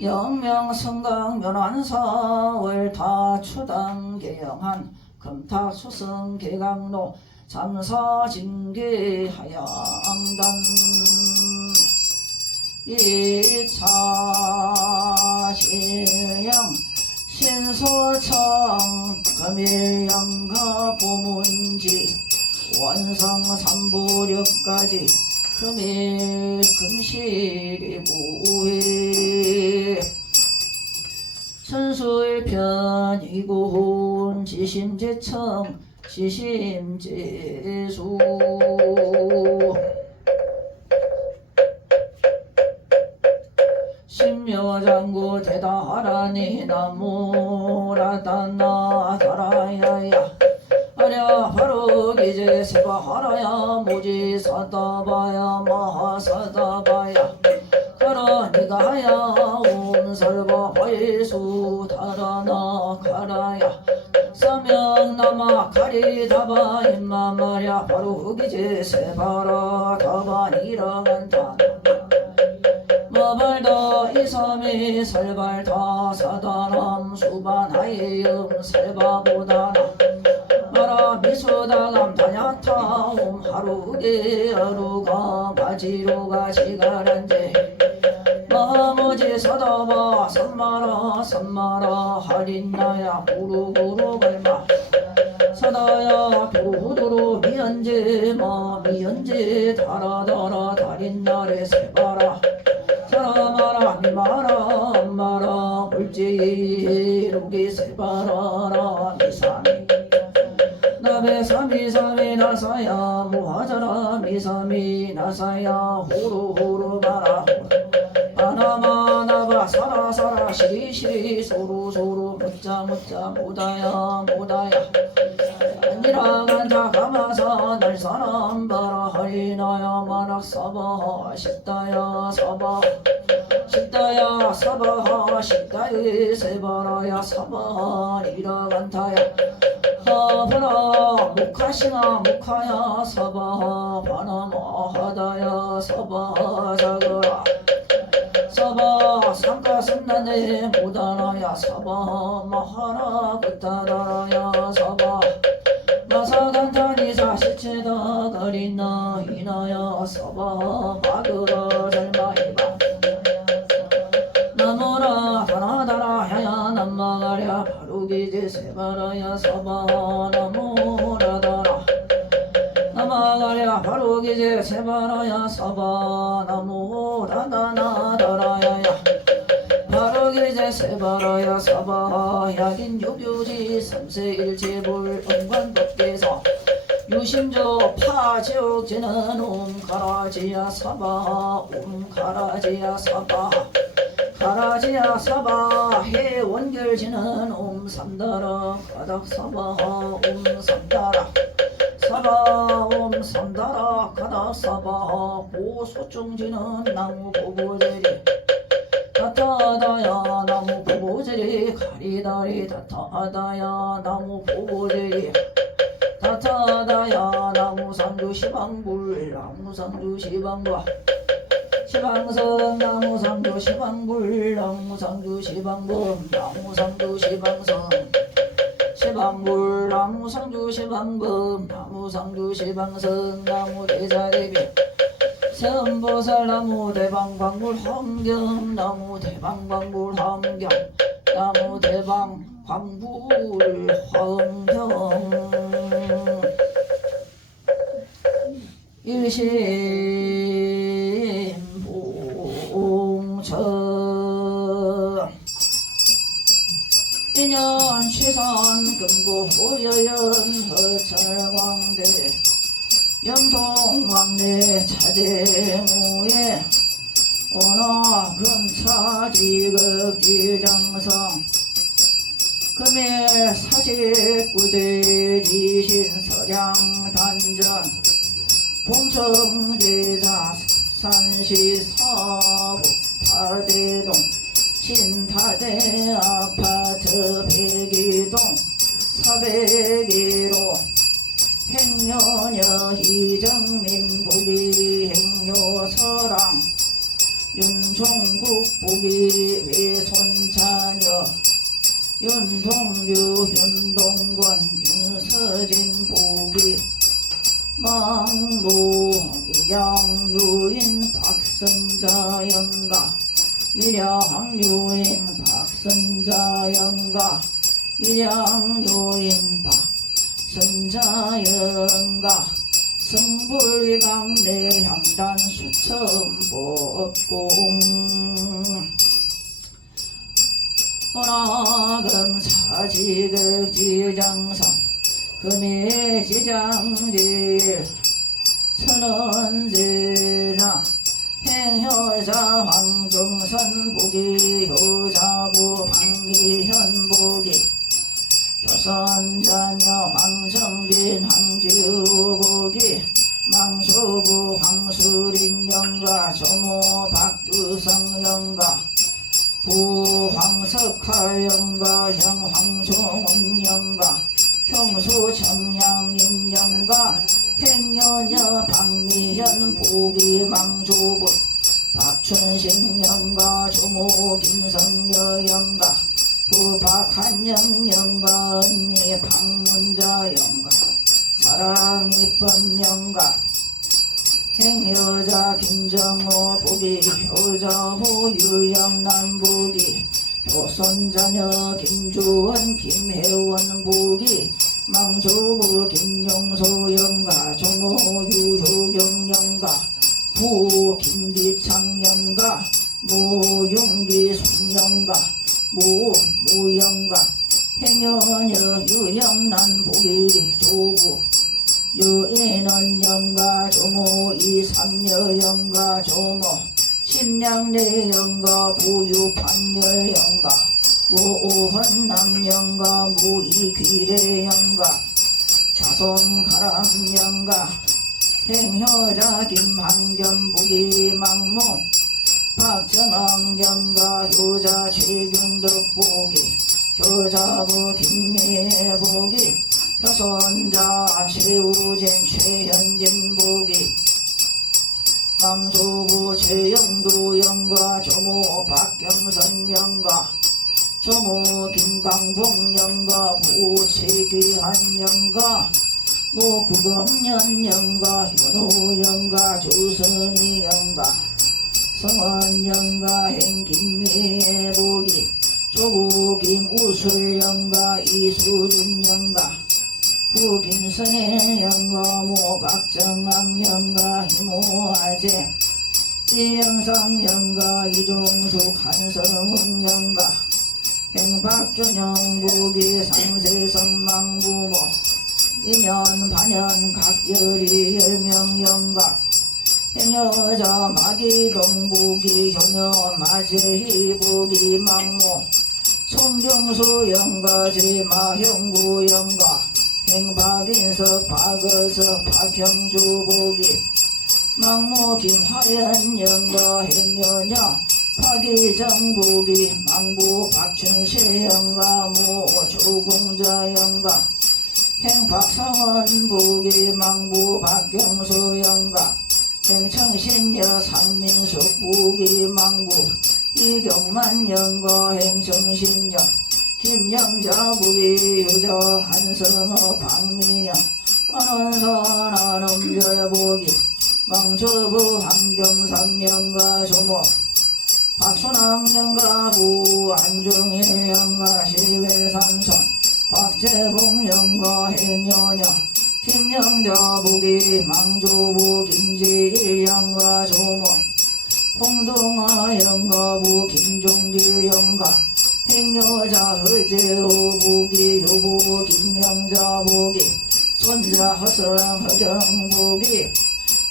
영명성강 면환사월 다추당 개영한 금탁수성 개강로 잠사징계하양단 2차 실령 신소청 금일영가 보문지 원성 3부력까지 금일 금실이 무회 천수일편 이고혼 지심제청 지심제수 심여장구 대다하라니 나무라다나 다라야야 아랴 바로 기제 세바하라야 모지 사다바야 마하사다바야 가라 니가 하야 온설바 화일수 다라나 가라야 서명나마 가리다바 임마마랴 바로 기제 세바라 다바니라간다 머발다 이삼이 살발다 사다남 수반하이음 살바보다나 마라 미수다감 다냐타옴 하루게 하루가 바지로가 지가란제 마무지 사다바 삼마라 할인나야 구루구루 발마 사다야 도루도루 미연제 마 미연제 다라다라 달인날에 세바라 마라 미마라 마라 물지 로기 세바라라 미사미 나베사미사미 나사야 무하자라 미사미 나사야 호로호로 마라 아나마나바 사라사라 시리시리 소로소로 묻자묻자 모다야 모다야 안니라간자 가마사 날사람 바라 하리나야 마락사바 십다야 사바 십다야 사바하 십다야 세바라야 사바 니라간타야 하바라 무카시나 무카야 사바하 바나마하다야 사바 자거라 사바 삼가삼나네 모다나야 사바 마하라 굿다다라야 사바 마사간타니사 시체다 가리나 이나야 사바 바그라 잘마이바 나무라 하나다라 하야 남마가랴 바루기제 세바라야 사바 나무라다라 나마가랴 바루기제 세바라야 사바 나무라다나다라야야 바루기제 세바라야 사바 야긴 유교지 삼세일체불 은관법계서 유심조 파지옥지는 옴가라지야 사바 옴가라지야 사바 가라지야 사바 해원결지는 옴삼다라 가닥사바 옴삼다라 사바 옴삼다라 가닥사바 보소중지는 나무보보제리 다타다야 나무보보제리 가리다리 다타다야 나무보보제리 다타다야 나무상주 시방불 나무상주 시방과 시방성 나무상주 시방불 나무상주 시방범 나무상주 시방성 시방불 나무상주 시방범 나무상주 시방성 나무대자대비 선보살 나무대방광불 환경 나무대방광불 환경 나무대방광불 환경 일심봉처 인연 취선 금고 호여연 허철광대 영동왕래 차제무예 오나금차지극지정성 금일 사십구제지신 서량단전 봉성제자 산시사고 타대동 신타대 아파트 백이동 401호 행여녀 이정민 보기 행여서랑 윤종국 보기 외손자녀 윤동규 윤동권 윤서진 보기 망모 밀양유인 박선자 영가 밀양유인 박선자 영가 밀양유인 박선자 영가 성불강내 향단 수천법공 오나금 사지극지장성 금일지장질 천원제자 행효자 황종선 보기 효자부 방기현 보기 조선자녀 황성빈 황지우 보기 망소부 황수린 영가 조모 박두성 영가 부황석하 영가 형 황종원 영가 형수 청량인 영가 행여녀 박미현 보기 망조분 박춘식 영가 조모 김성여 영가 부박한영 영가 언니 박문자 영가 사랑이법 영가 행여자 김정호 보기 효자호 유영란 보기 조선자녀 김주원 김혜원 보기 망조부 김용소 영가 조모 유효경 영가 부 김기창 영가 무용기 손영가 무영가 행여녀 유영난 보기 조부 유인원 영가 조모 이삼여 영가 조모 심량내 영가 부유판열 영가 무혼남 영가 무이귀래 영가 좌손가람 영가 행여자 김한겸 부기망모 박정왕 영가 효자 최균덕 부기 효자부 김미애 부기 효선자 최우진 최현진 부기 왕조부 최영두 영가 조모 박경선 영가 조모 김광봉 영가 부채귀한 영가 무구검년 영가 현우 영가 조선이 영가 성원 영가 행김미애 부기 조부김 우술 영가 이수준 영가 부김선의 영가 모박정왕 영가 희모아제 이영상 영가 이종숙 한성흥 영가 행박준영 부기 상세성망 부모 인연 반연 각열이 열명 영가 행여자 마기동 부기 효녀 마제희 부기 망모 송경수 영가 제마형구 영가 행박인석 박어석 박형주 부기 망모 김화연 영가 행여녀 박이정 부기 망부 박춘실 영가 모 조공자 영가 행박성원 부기 망부 박경수 영가 행청신여 상민숙 부기 망부 이경만 영가 행청신여 김영자 부기 유저 한성어 박미영 안원선 안엄별 부기 망초부 한경삼 영가 조모 박순왕 영가 부 안중일 영가 시외삼선 박재봉 영가 행여녀 김영자 부기 망조부 김지일 영가 조모 홍동아 영가 부 김종길 영가 행여자 허재호 부기 효부 김영자 부기 손자 허성 허정 부기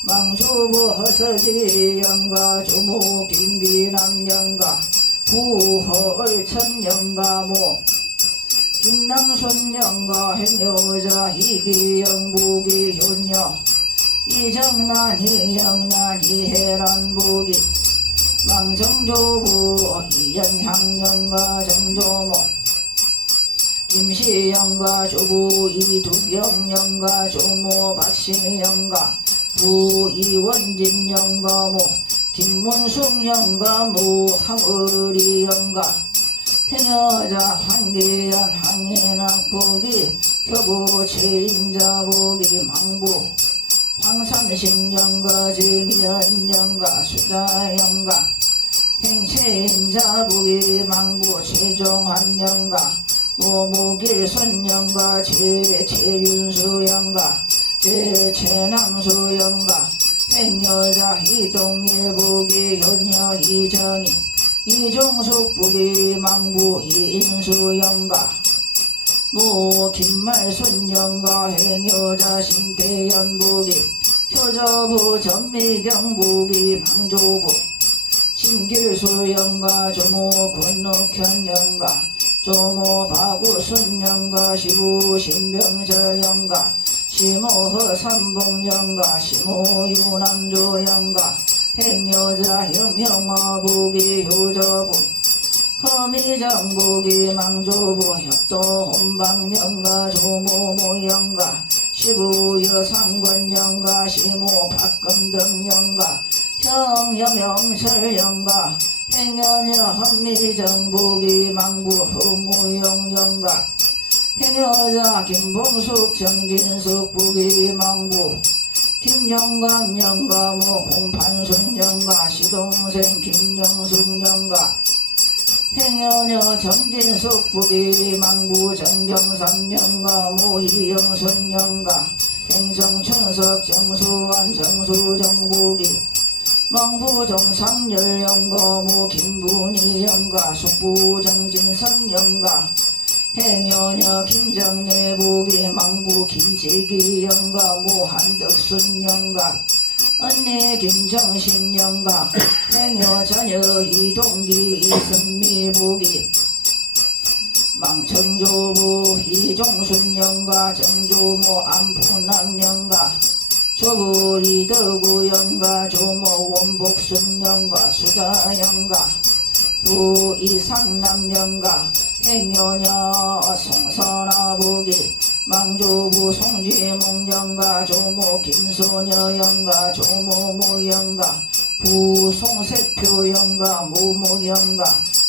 망조부 허석이 영가 조모 김비남 영가 부허얼천 영가 모 김남순 영가 행여자 희기영 부기 효녀 이정난이 영난이 해란 부기 망정조부 이연향 영가 정조모 김시영가 조부 이두경 영가 조모 박씨 영가 부 이원진 영가 모 김문숙 영가 모 하의리 영가 행여자 황계연 황해낙 부기 효부 최인자 부기 망부 황삼식 영가 제미연 영가 수자 영가 행체인자 부기 망부 최종환 영가 모무길손 영가 최윤수 영가 최남수 영가 행여자 이동일 부기 효녀 이정희 이종숙 부기 망부 이인수 영가 모 김말순 영가 행여자 신태연 부기 효저부 전미경 부기 망조부 신길수 영가 조모 권옥현 영가 조모 박우순 영가 시부 신병철 영가 시모허 삼봉 영가 시모 유남조 영가 행여자 혐형화 부기 효저부 허미정 부기 망조부 협도 혼방 영가 조모모 영가 시부 여상권 영가 시모 박금등 영가 형여명철 영가 행여녀 헌미정 부기 망부 허무용 영가 행여자 김봉숙 정진숙 부기 망부 김영감 영가 모 공판순 영가 시동생 김영숙 영가 행여녀 정진숙 부기 망부 정경삼 영가 모 이영순 영가 행정춘석 정수환 정수정 부기 망부정상열영가 무 김분이영가 숙부정진성영가 행여녀 김정내복이 망부 김지기영가 무 한덕순영가 언니 김정신영가 행여 자녀 이동기 이승미복이 망청조부 이종순영가 정조모 안푸남영가 조부 이덕우영가 조모 원복순영가 수자영가 부 이상남영가 행여녀 송선아복이 망조부 송지몽영가 조모 김소녀영가 조모모영가 부송세표영가 모모영가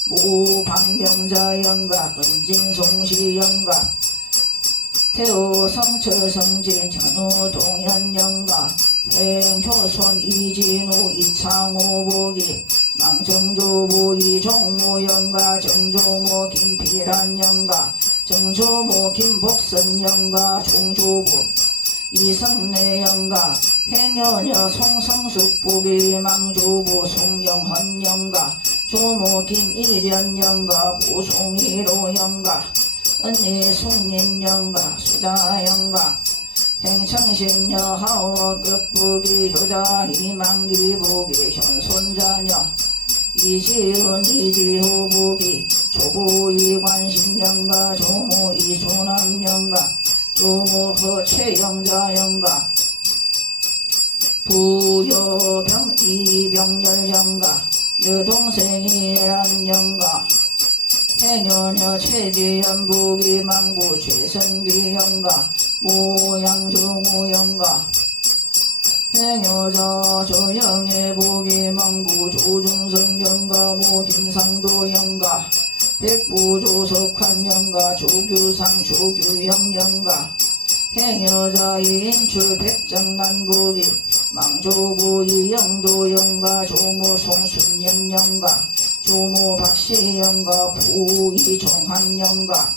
모방명자영가 은진송시영가 태호성철성진 현우동현영가 행효손 이진우 이창호복이 망정조부 이종모영가 정조모 김필한영가 정조모 김복선영가 종조부 이성내영가 행여녀 송성숙복이 망조부 송영헌영가 조모 김일현영가 부송이로영가 언니 송인영가 수자영가 행청신녀 하워급부기 효자 이만기부기 현손자녀 이지은 이지호부기 조부 이관신영가 조모 이소남영가 조모 허최영자영가 부여병 이병열영가 여동생이란영가 행여녀 최지연복이 망부 최선기영가 모양정우영가 행여자 조영애복이 망부 조중성영가 모김상도영가 백부조석환영가 조규상 조규영영가 행여자 인출 백장난복이 망조부 이영도영가 조모 송순연영가 조모 박시영가 부이종한영가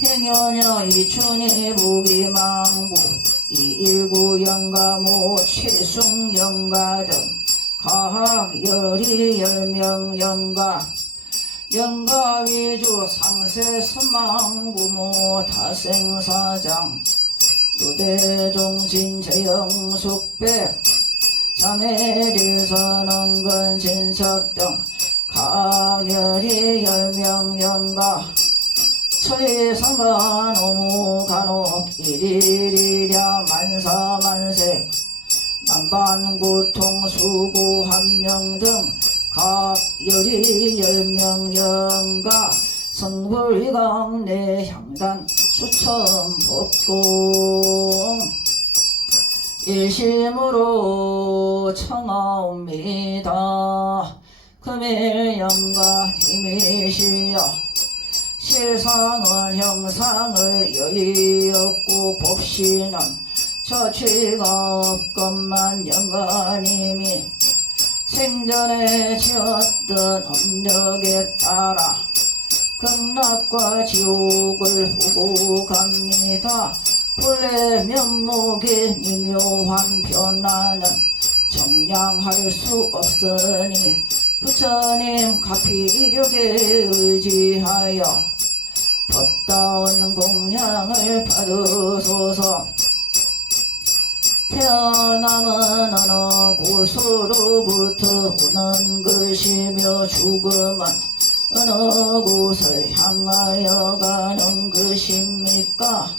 행여녀 이춘희복이 망부 이일구영가 모 최숭영가 등 각열이 열명영가 영가 위주 상세선망부모 타생사장 유대종신 재영숙배 자매질선언근 진척 등 각열이 열명영가 처리상가 노무간혹 일일이랴 만사만색 만반고통 수고함령 등 각열이 열명영가 성불강 내향단 수천법공 일심으로 청하옵니다. 금일영가 힘이시여 실상은 형상을 여의 없고 법시는 처취가 없건만 영가님이 생전에 지었던 업력에 따라 극락과 지옥을 후고 갑니다. 본래 면목의 미묘한 변화는 정량할 수 없으니 부처님 가피력에 의지하여 법다운 공양을 받으소서. 태어남은 어느 곳으로부터 오는 것이며 죽음은 어느 곳을 향하여 가는 것입니까?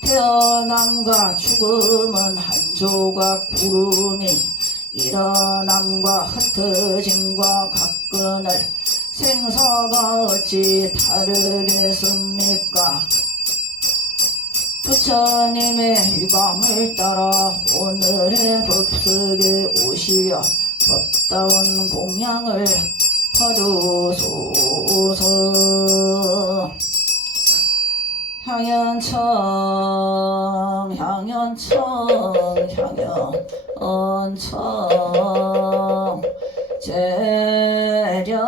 태어남과 죽음은 한 조각 구름이 일어남과 흩어짐과 같거늘 생사가 어찌 다르겠습니까? 부처님의 휘감을 따라 오늘의 법석에 오시어 법다운 공양을 받으소서. 향연청 향연청 향연청 재령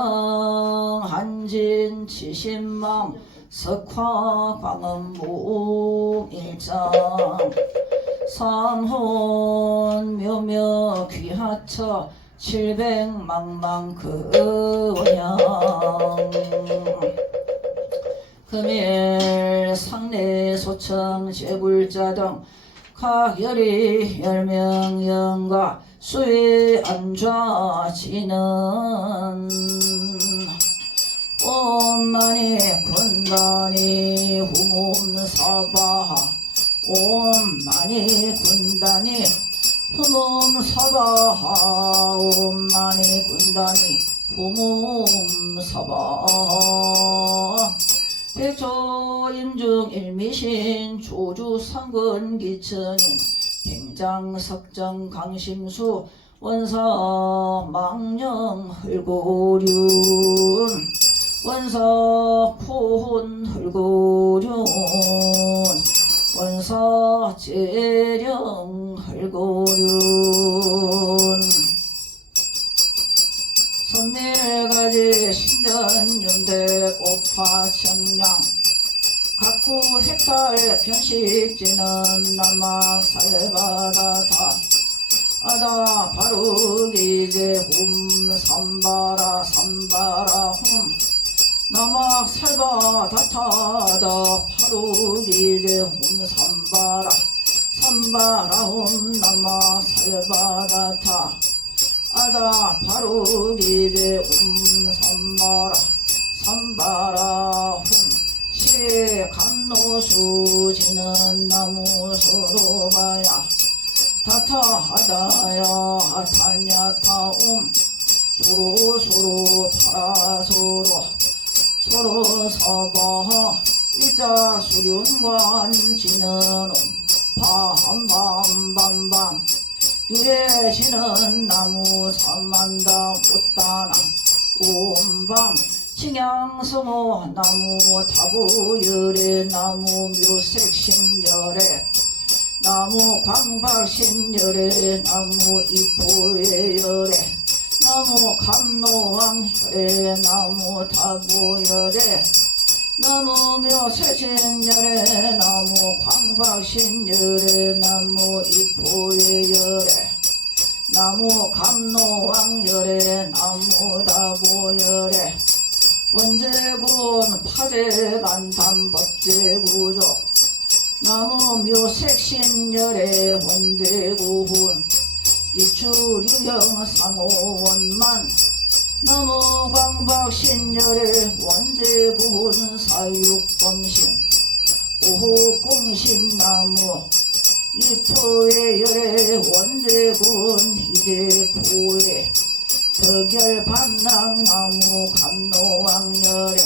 한진 치신망 석화 광음무 일장 삼혼 묘묘 귀하처 700망망 그원양 금일 상례 소청 제불자 등 각열이 10명 영가 수위 안좌지는 옴마니 군단이 후문사바 옴마니 군단이 후문사바 옴마니 군단이 후문사바 백조임중 일미신 조주상근 기천인 갱장석정 강심수 원사 망령 헐고륜 원사 푼 헐고륜 원사 재령 헐고륜 선밀가지 신전윤대 꽃파청량 각구 헥달 변식지는 남막살바다타 아다 바루기제 홈 삼바라 삼바라 홈 남막살바다타다 바루기제 홈 삼바라 삼바라 홈 남막살바다타 아다 바루기제 삼바라 삼바라 홈 시간노수 지는 나무 서로바야 타타하다야 타냐타옴 서로서로 파라서로 서로 서버 일자 수륜관 지는 옴 밤밤밤밤 유해지는 나무 삼만다 못다나 옴밤 칭양성호 나무 다부열에 나무 묘색신열에 나무 광박신열에 나무 이포열에 나무 감노왕열에 나무 다부열에 나무 묘색신열에 나무 광박신열에 나무 이포열에 나무 감노왕열에 나무 다부열에 원제군 파제간담 법제구조 나무 묘색신열의 원제군 이추류형 상호원만 나무 광박신열의 원제군 사육범신 오호공신 나무 이포의 열의 원제군 이제포의 덕열반낙나무 감노왕열에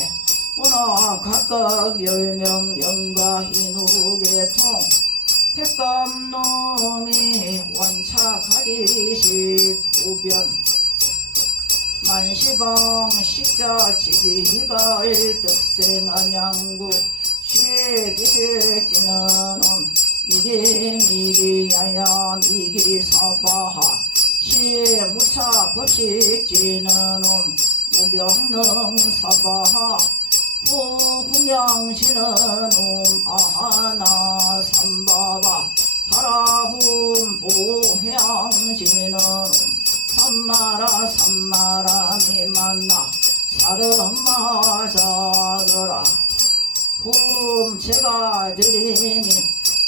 오나 각각 10명 영가 희누계통 백감놈이 원차가지시 부변 만시방 식자지기갈 득생안양구 쉐기지는 놈 미기야야 미기사바하 시무차 법식지는 놈 무경능 사바하 부궁양지는 놈 아하나 삼바바 바라훈 보향지는 놈 삼마라 삼마라 미만나 사르마 자거라 훔체가 드리니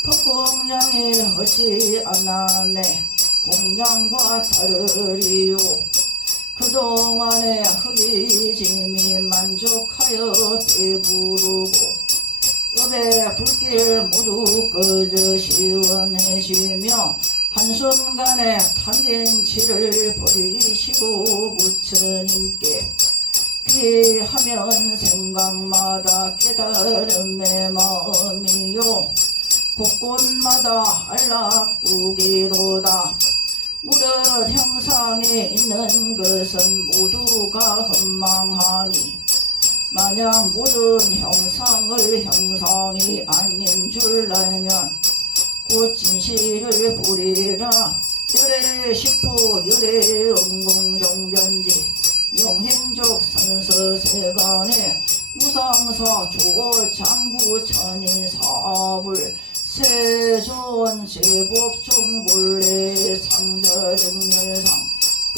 법공양이 어찌 않았네 공양과 다르리요 그동안에 흑이짐이 만족하여 배부르고 읍의 불길 모두 꺼져 시원해지며 한순간에 탐진치를 버리시고 부처님께 피하면 생각마다 깨달음의 마음이요 곳곳마다 안락우기로다 무릇 형상에 있는 것은 모두가 헛망하니 만약 모든 형상을 형상이 아닌 줄 알면 곧 진실을 보리라 열의 식포 열의 응공정변지 명행적 선서세간에 무상사 조장부 천인사불 세존 제법종본래 상자정멸상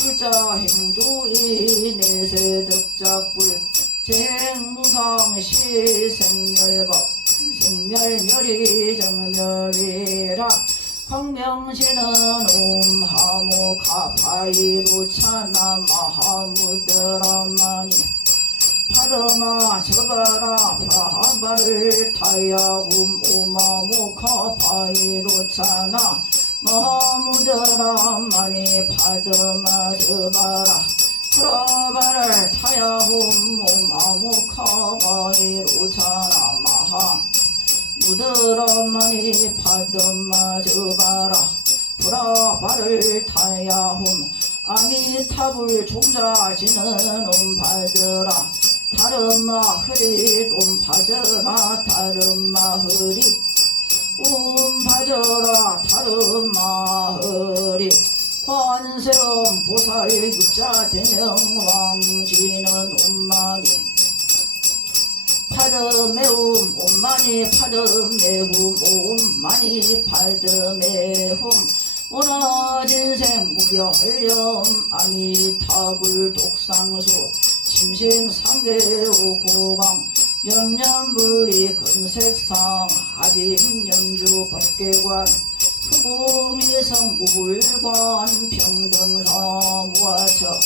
불자 행두이 내세득작불 쟁무상시 생멸법 생멸멸이 정멸이라 광명시는 옴하무카 바이루차나 마하무드라마니 파드마 저바라 파하바를 타야훔 오마무카 바이루차나 마하무드라마니 파드마 저바라 프라바를 타야훔 오마무카 바이루차나 마하 무드라마니 파드마 저바라 브라바를 타야훔 아미타불 종자지는 옴파드라 다름마 흐릿 옴파저라 다름마 흐릿 옴파저라 다름마 흐릿 관세음 보살 육자 대명 왕지는 옴마니 파드매움 옴마니 파드매훔 옴마니 파드매훔 오나진생 무별염 아미타불 독상수 심심상계우 고강 염염불이 금색상 하짐연주 법계관 후궁일성 무불관 평등선 무하처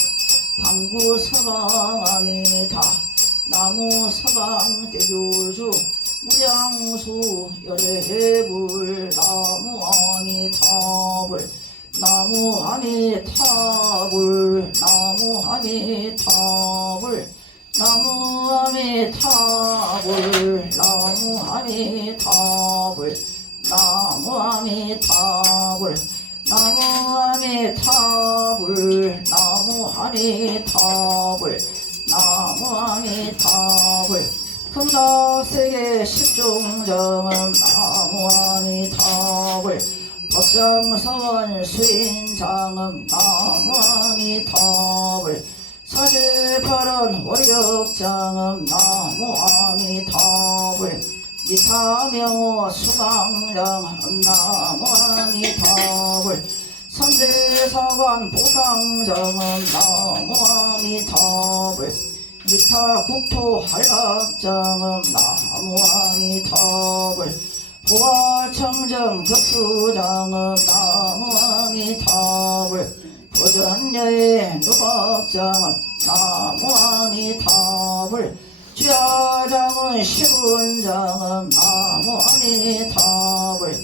방구서방 아미타 나무서방 대교주 무량수 열애불 나무아미타불 나무아미타불 나무아미타불 나무아미타불 나무아미타불 나무아미타불 나무아미타불 나무아미타불 나무아미타불 금락세계 십종정음 나무아미타불 법장서원 수인장음 나무아미타불 사실팔은 월역장음 나무아미타불 이타명호 수강장 나무아미타불 삼대사관 보상정음 나무아미타불 이타국토 한락장음 나무아미타불 보아청정 격수장음 나무아미타불 보전여의 누박장은 나무아미타불 주야장은 시분장은 나무아미타불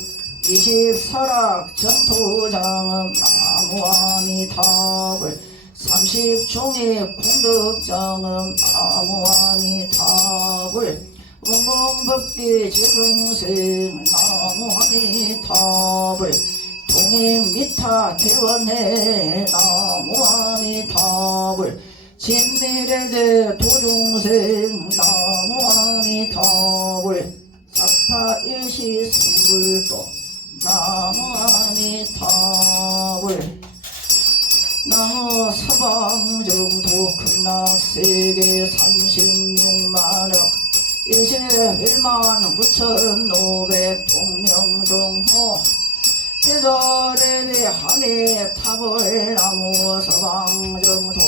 20사락 전투장은 나무아미타불 30종이 공덕장은 나무아미타불 원공법기 제중생 나무아미타불 동임미타 대원해 나무아미타불 진미래제 도중생 나무아미타불 사타일시 성불도 나무아미타불 나무 서방정도 극락세계 36만억 21만 9,500 동명동호 대저대비 하미탑을 나무 서방정도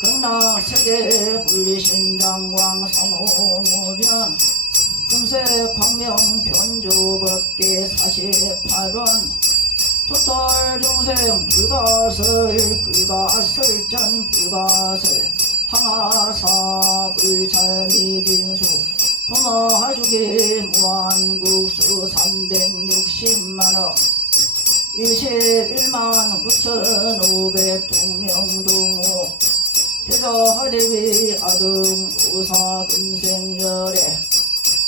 극락세계 불신장광 성호무변 금색 광명 변조법계 48원 토탈중생 불가설 불가설전 불가설 항하사 불찰미진수 도마주기 무한국수 360만원 21만 9,500 동명동호 대저하대비 아등우사 금생열애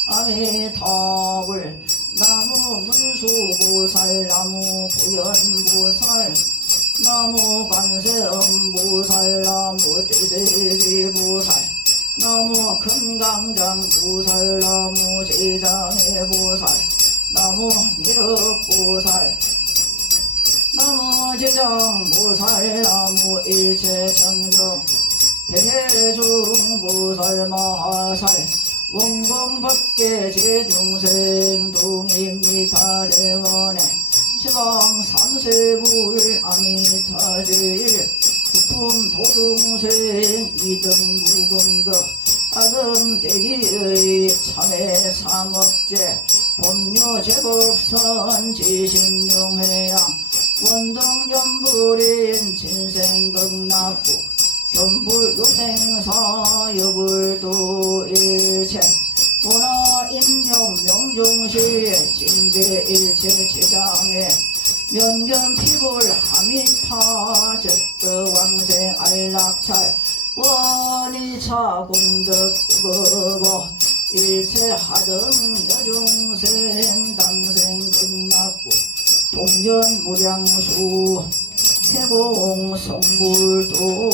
아미타불 나무 문수보살 나무 보현보살 나무 관세음보살 나무 대세지보살 나무 금강장보살 나무 제장해보살 나무 미륵보살 나무 제장보살 나무 일체정정 대중보살 마하살 원공법계 제중생 동임미타 대원에 시방 삼세불 아미타제일 부품 도중생 이등 무금거 아금 대기의 참회 삼업제 법료 제법선 지심용회양 원등연불인 진생극납부 견불요생사 여불도 일체 문화인용 명중시 진대일체 제장에 면견피불 하미파 적덕왕생 안락찰 원이차 공덕 구거버 일체 하등 여중생 당생 극락구 동전 무량수 해공 성불도